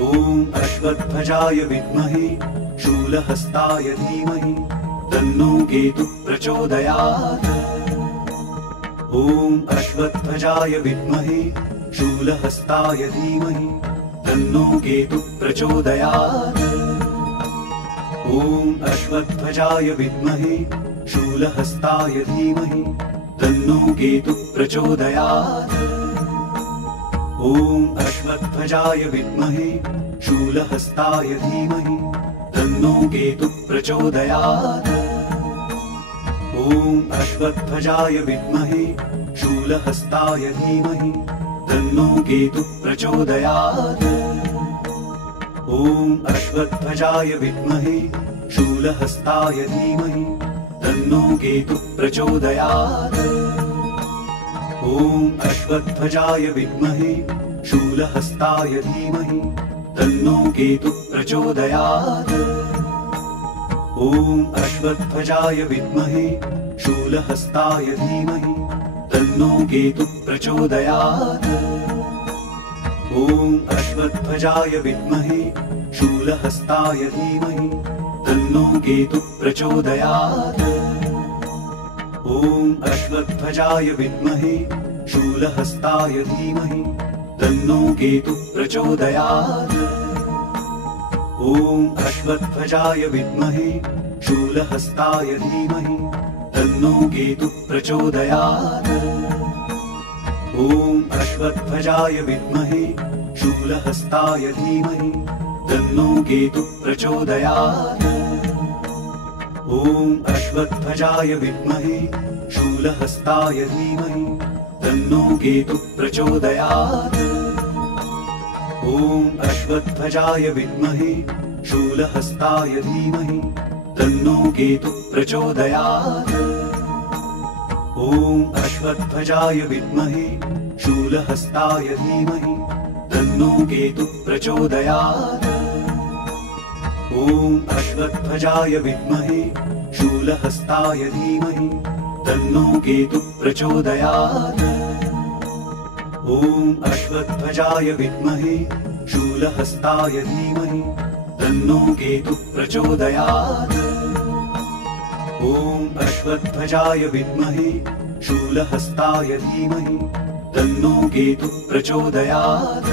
ॐ अश्वत्थजाय विद्महे शूलहस्ताय धीमहि तन्नो केतुः प्रचोदयात्। ॐ अश्वत्थजाय विद्महे शूलहस्ताय धीमहि तन्नो केतुः प्रचोदयात्। ॐ अश्वत्थजाय विद्महे शूलहस्ताय धीमहि तन्नो केतुः प्रचोदयात्। ॐ अश्वत्थजाय विद्महे शूलहस्ताय धीमहि तन्नो केतुः प्रचोदयात्। ॐ अश्वत्थजाय विद्महे शूलहस्ताय धीमहि तन्नो केतुः प्रचोदयात्। ॐ अश्वत्थजाय विद्महे शूलहस्ताय धीमहि तन्नो केतुः प्रचोदयात्। ॐ अश्वत्थजाय विद्महे शूलहस्ताय धीमहि तन्नो केतुः प्रचोदयात्। ॐ अश्वत्थजाय विद्महे शूलहस्ताय धीमहि तन्नो केतुः प्रचोदयात्। ॐ अश्वत्थजाय विद्महे शूलहस्ताय धीमहि तन्नो केतुः प्रचोदयात्। ॐ अश्वत्थजाय विद्महे शूलहस्ताय धीमहि तन्नो केतुः प्रचोदयात्। ॐ अश्वत्थजाय विद्महे शूलहस्ताय धीमहि तन्नो केतुः प्रचोदयात्। ॐ अश्वत्थजाय विद्महे शूलहस्ताय धीमहि तन्नो केतुः प्रचोदयात्। ॐ अश्वत्थजाय विद्महे शूलहस्ताय धीमहि तन्नो केतुः प्रचोदयात्। ॐ अश्वत्थजाय विद्महे शूलहस्ताय धीमहि तन्नो केतुः प्रचोदयात्। ॐ अश्वत्थजाय विद्महे शूलहस्ताय धीमहि तन्नो केतुः प्रचोदयात्। ॐ अश्वत्थजाय विद्महे शूलहस्ताय धीमहि तन्नो केतुः प्रचोदयात्। ॐ अश्वत्थजाय विद्महे शूलहस्ताय धीमहि तन्नो केतुः प्रचोदयात्। ॐ अश्वत्थजाय विद्महे शूलहस्ताय धीमहि तन्नो केतुः प्रचोदयात्।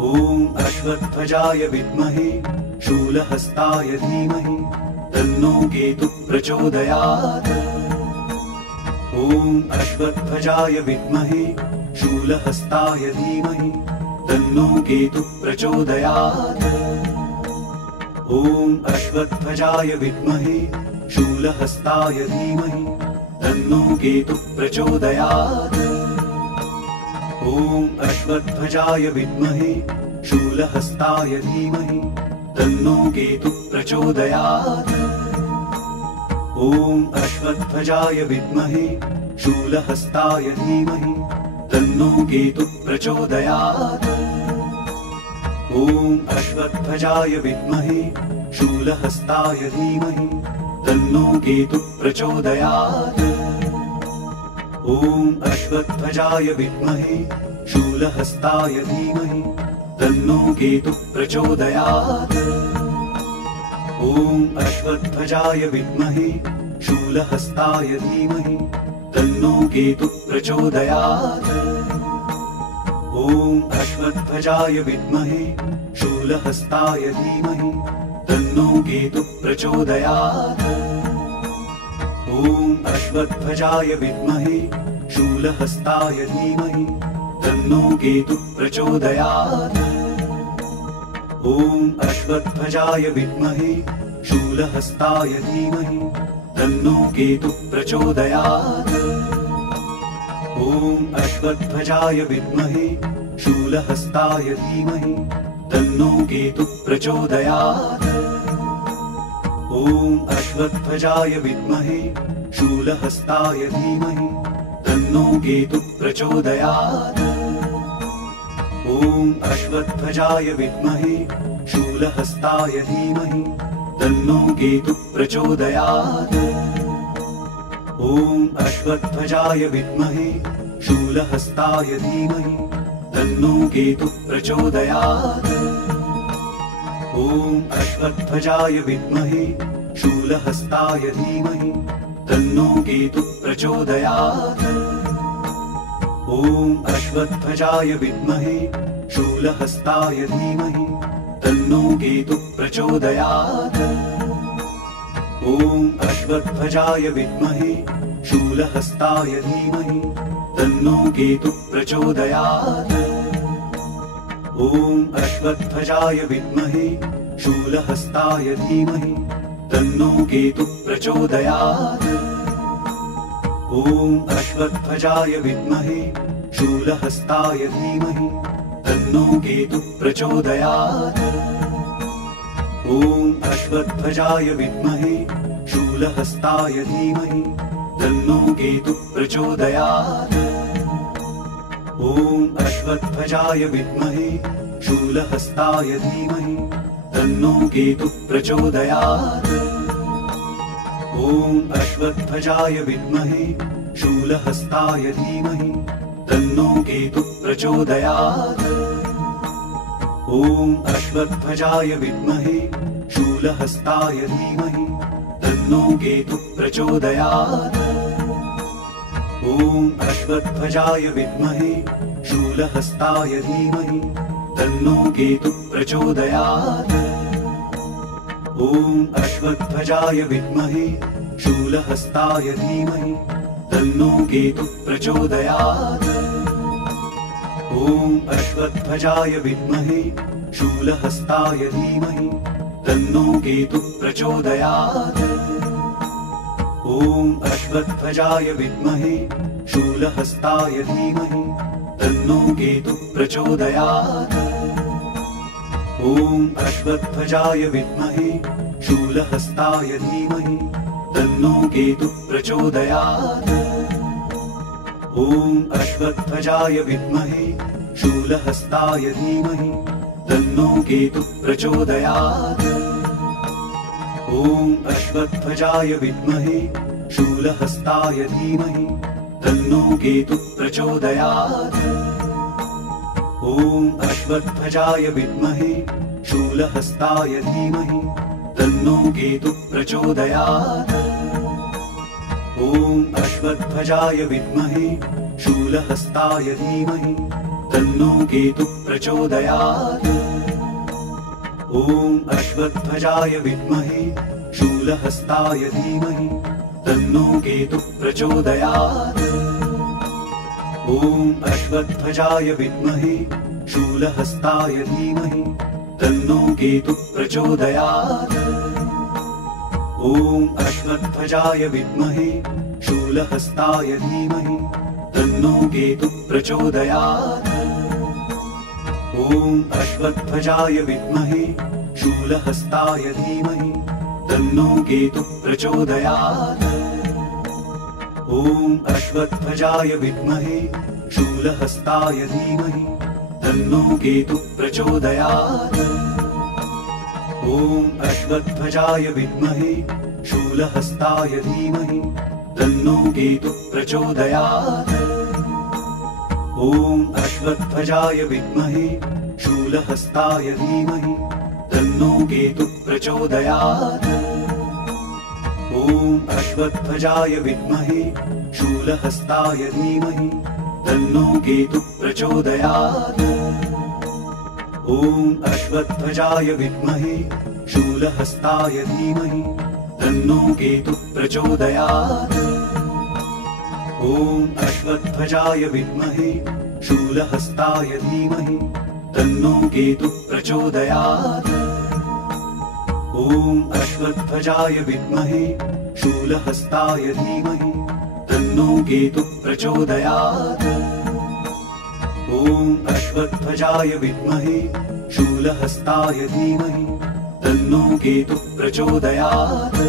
ॐ अश्वत्थजाय विद्महे शूलहस्ताय धीमहि तन्नो केतुः प्रचोदयात्। ॐ अश्वत्थजाय विद्महे शूलहस्ताय धीमहि तन्नो केतुः प्रचोदयात्। ॐ अश्वत्थजाय विद्महे शूलहस्ताय धीमहि तन्नो केतुः प्रचोदयात्। ॐ अश्वत्थजाय विद्महे शूलहस्ताय धीमहि तन्नो केतुः प्रचोदयात्। ॐ अश्वत्थजाय विद्महे शूलहस्ताय धीमहि तन्नो केतुः प्रचोदयात्। ॐ अश्वत्थजाय विद्महे शूलहस्ताय धीमहि तन्नो केतुः प्रचोदयात्। ॐ अश्वत्थजाय विद्महे शूलहस्ताय धीमहि तन्नो केतुः प्रचोदयात्। ॐ अश्वत्थजाय विद्महे शूलहस्ताय धीमहि तन्नो केतुः प्रचोदयात्। ॐ अश्वत्थजाय विद्महे शूलहस्ताय धीमहि तन्नो केतुः प्रचोदयात्। ॐ अश्वत्थजाय विद्महे शूलहस्ताय धीमहि तन्नो केतुः प्रचोदयात्। ॐ अश्वत्थजाय विद्महे शूलहस्ताय धीमहि तन्नो केतुः प्रचोदयात्। ॐ अश्वत्थजाय विद्महे शूलहस्ताय धीमहि तन्नो केतुः प्रचोदयात्। ॐ अश्वत्थजाय विद्महे शूलहस्ताय धीमहि तन्नो केतुः प्रचोदयात्। ॐ अश्वत्थजाय विद्महे शूलहस्ताय धीमहि तन्नो केतुः प्रचोदयात्। ॐ अश्वत्थजाय विद्महे शूलहस्ताय धीमहि तन्नो केतुः प्रचोदयात्। ॐ अश्वत्थजाय विद्महे शूलहस्ताय धीमहि तन्नो केतुः प्रचोदयात्। ॐ अश्वत्थजाय विद्महे शूलहस्ताय धीमहि तन्नो केतुः प्रचोदयात्। ॐ अश्वत्थजाय विद्महे शूलहस्ताय धीमहि तन्नो केतुः प्रचोदयात्। ॐ अश्वत्थजाय विद्महे शूलहस्ताय धीमहि तन्नो केतुः प्रचोदयात्। ॐ अश्वत्थजाय विद्महे शूलहस्ताय धीमहि तन्नो केतुः प्रचोदयात्। ॐ अश्वत्थजाय विद्महे शूलहस्ताय धीमहि तन्नो केतुः प्रचोदयात्। ॐ अश्वत्थजाय विद्महे शूलहस्ताय धीमहि तन्नो केतुः प्रचोदयात्। ॐ अश्वत्थजाय विद्महे शूलहस्ताय धीमहि तन्नो केतुः प्रचोदयात्। ॐ अश्वत्थजाय विद्महे शूलहस्ताय धीमहि तन्नो केतुः प्रचोदयात्। ॐ अश्वत्थजाय विद्महे शूलहस्ताय धीमहि तन्नो केतुः प्रचोदयात्। ॐ अश्वत्थजाय विद्महे शूलहस्ताय धीमहि तन्नो केतुः प्रचोदयात्। ॐ अश्वत्थजाय विद्महे शूलहस्ताय धीमहि तन्नो केतुः प्रचोदयात्। ॐ अश्वत्थजाय विद्महे शूलहस्ताय धीमहि तन्नो केतुः प्रचोदयात्। ॐ अश्वत्थजाय विद्महे शूलहस्ताय धीमहि तन्नो केतुः प्रचोदयात्। ॐ अश्वत्थजाय विद्महे शूलहस्ताय धीमहि तन्नो केतुः प्रचोदयात्। ॐ अश्वत्थजाय विद्महे शूलहस्ताय धीमहि तन्नो केतुः प्रचोदयात्। ॐ अश्वत्थजाय विद्महे शूलहस्ताय धीमहि तन्नो केतुः प्रचोदयात्। ॐ अश्वत्थजाय विद्महे शूलहस्ताय धीमहि तन्नो केतुः प्रचोदयात्। ॐ अश्वत्थजाय विद्महे शूलहस्ताय धीमहि तन्नो केतुः प्रचोदयात्। ॐ अश्वत्थजाय विद्महे शूलहस्ताय धीमहि तन्नो केतुः प्रचोदयात्। ॐ अश्वत्थजाय विद्महे शूलहस्ताय धीमहि तन्नो केतुः प्रचोदयात्। ॐ अश्वत्थजाय विद्महे शूलहस्ताय धीमहि तन्नो केतुः प्रचोदयात्। ॐ अश्वत्थजाय विद्महे शूलहस्ताय धीमहि तन्नो केतुः प्रचोदयात्। ॐ अश्वत्थजाय विद्महे शूलहस्ताय धीमहि तन्नो केतुः प्रचोदयात्। ॐ अश्वत्थजाय विद्महे शूलहस्ताय धीमहि तन्नो केतुः प्रचोदयात्। ॐ अश्वत्थजाय विद्महे शूलहस्ताय धीमहि तन्नो केतुः प्रचोदयात्। ॐ अश्वत्थजाय विद्महे शूलहस्ताय धीमहि तन्नो केतुः प्रचोदयात्। ॐ अश्वत्थजाय विद्महे शूलहस्ताय धीमहि तन्नो केतुः प्रचोदयात्। ॐ अश्वत्थजाय विद्महे शूलहस्ताय धीमहि तन्नो केतुः प्रचोदयात्। ॐ अश्वत्थजाय विद्महे शूलहस्ताय धीमहि तन्नो केतुः प्रचोदयात्।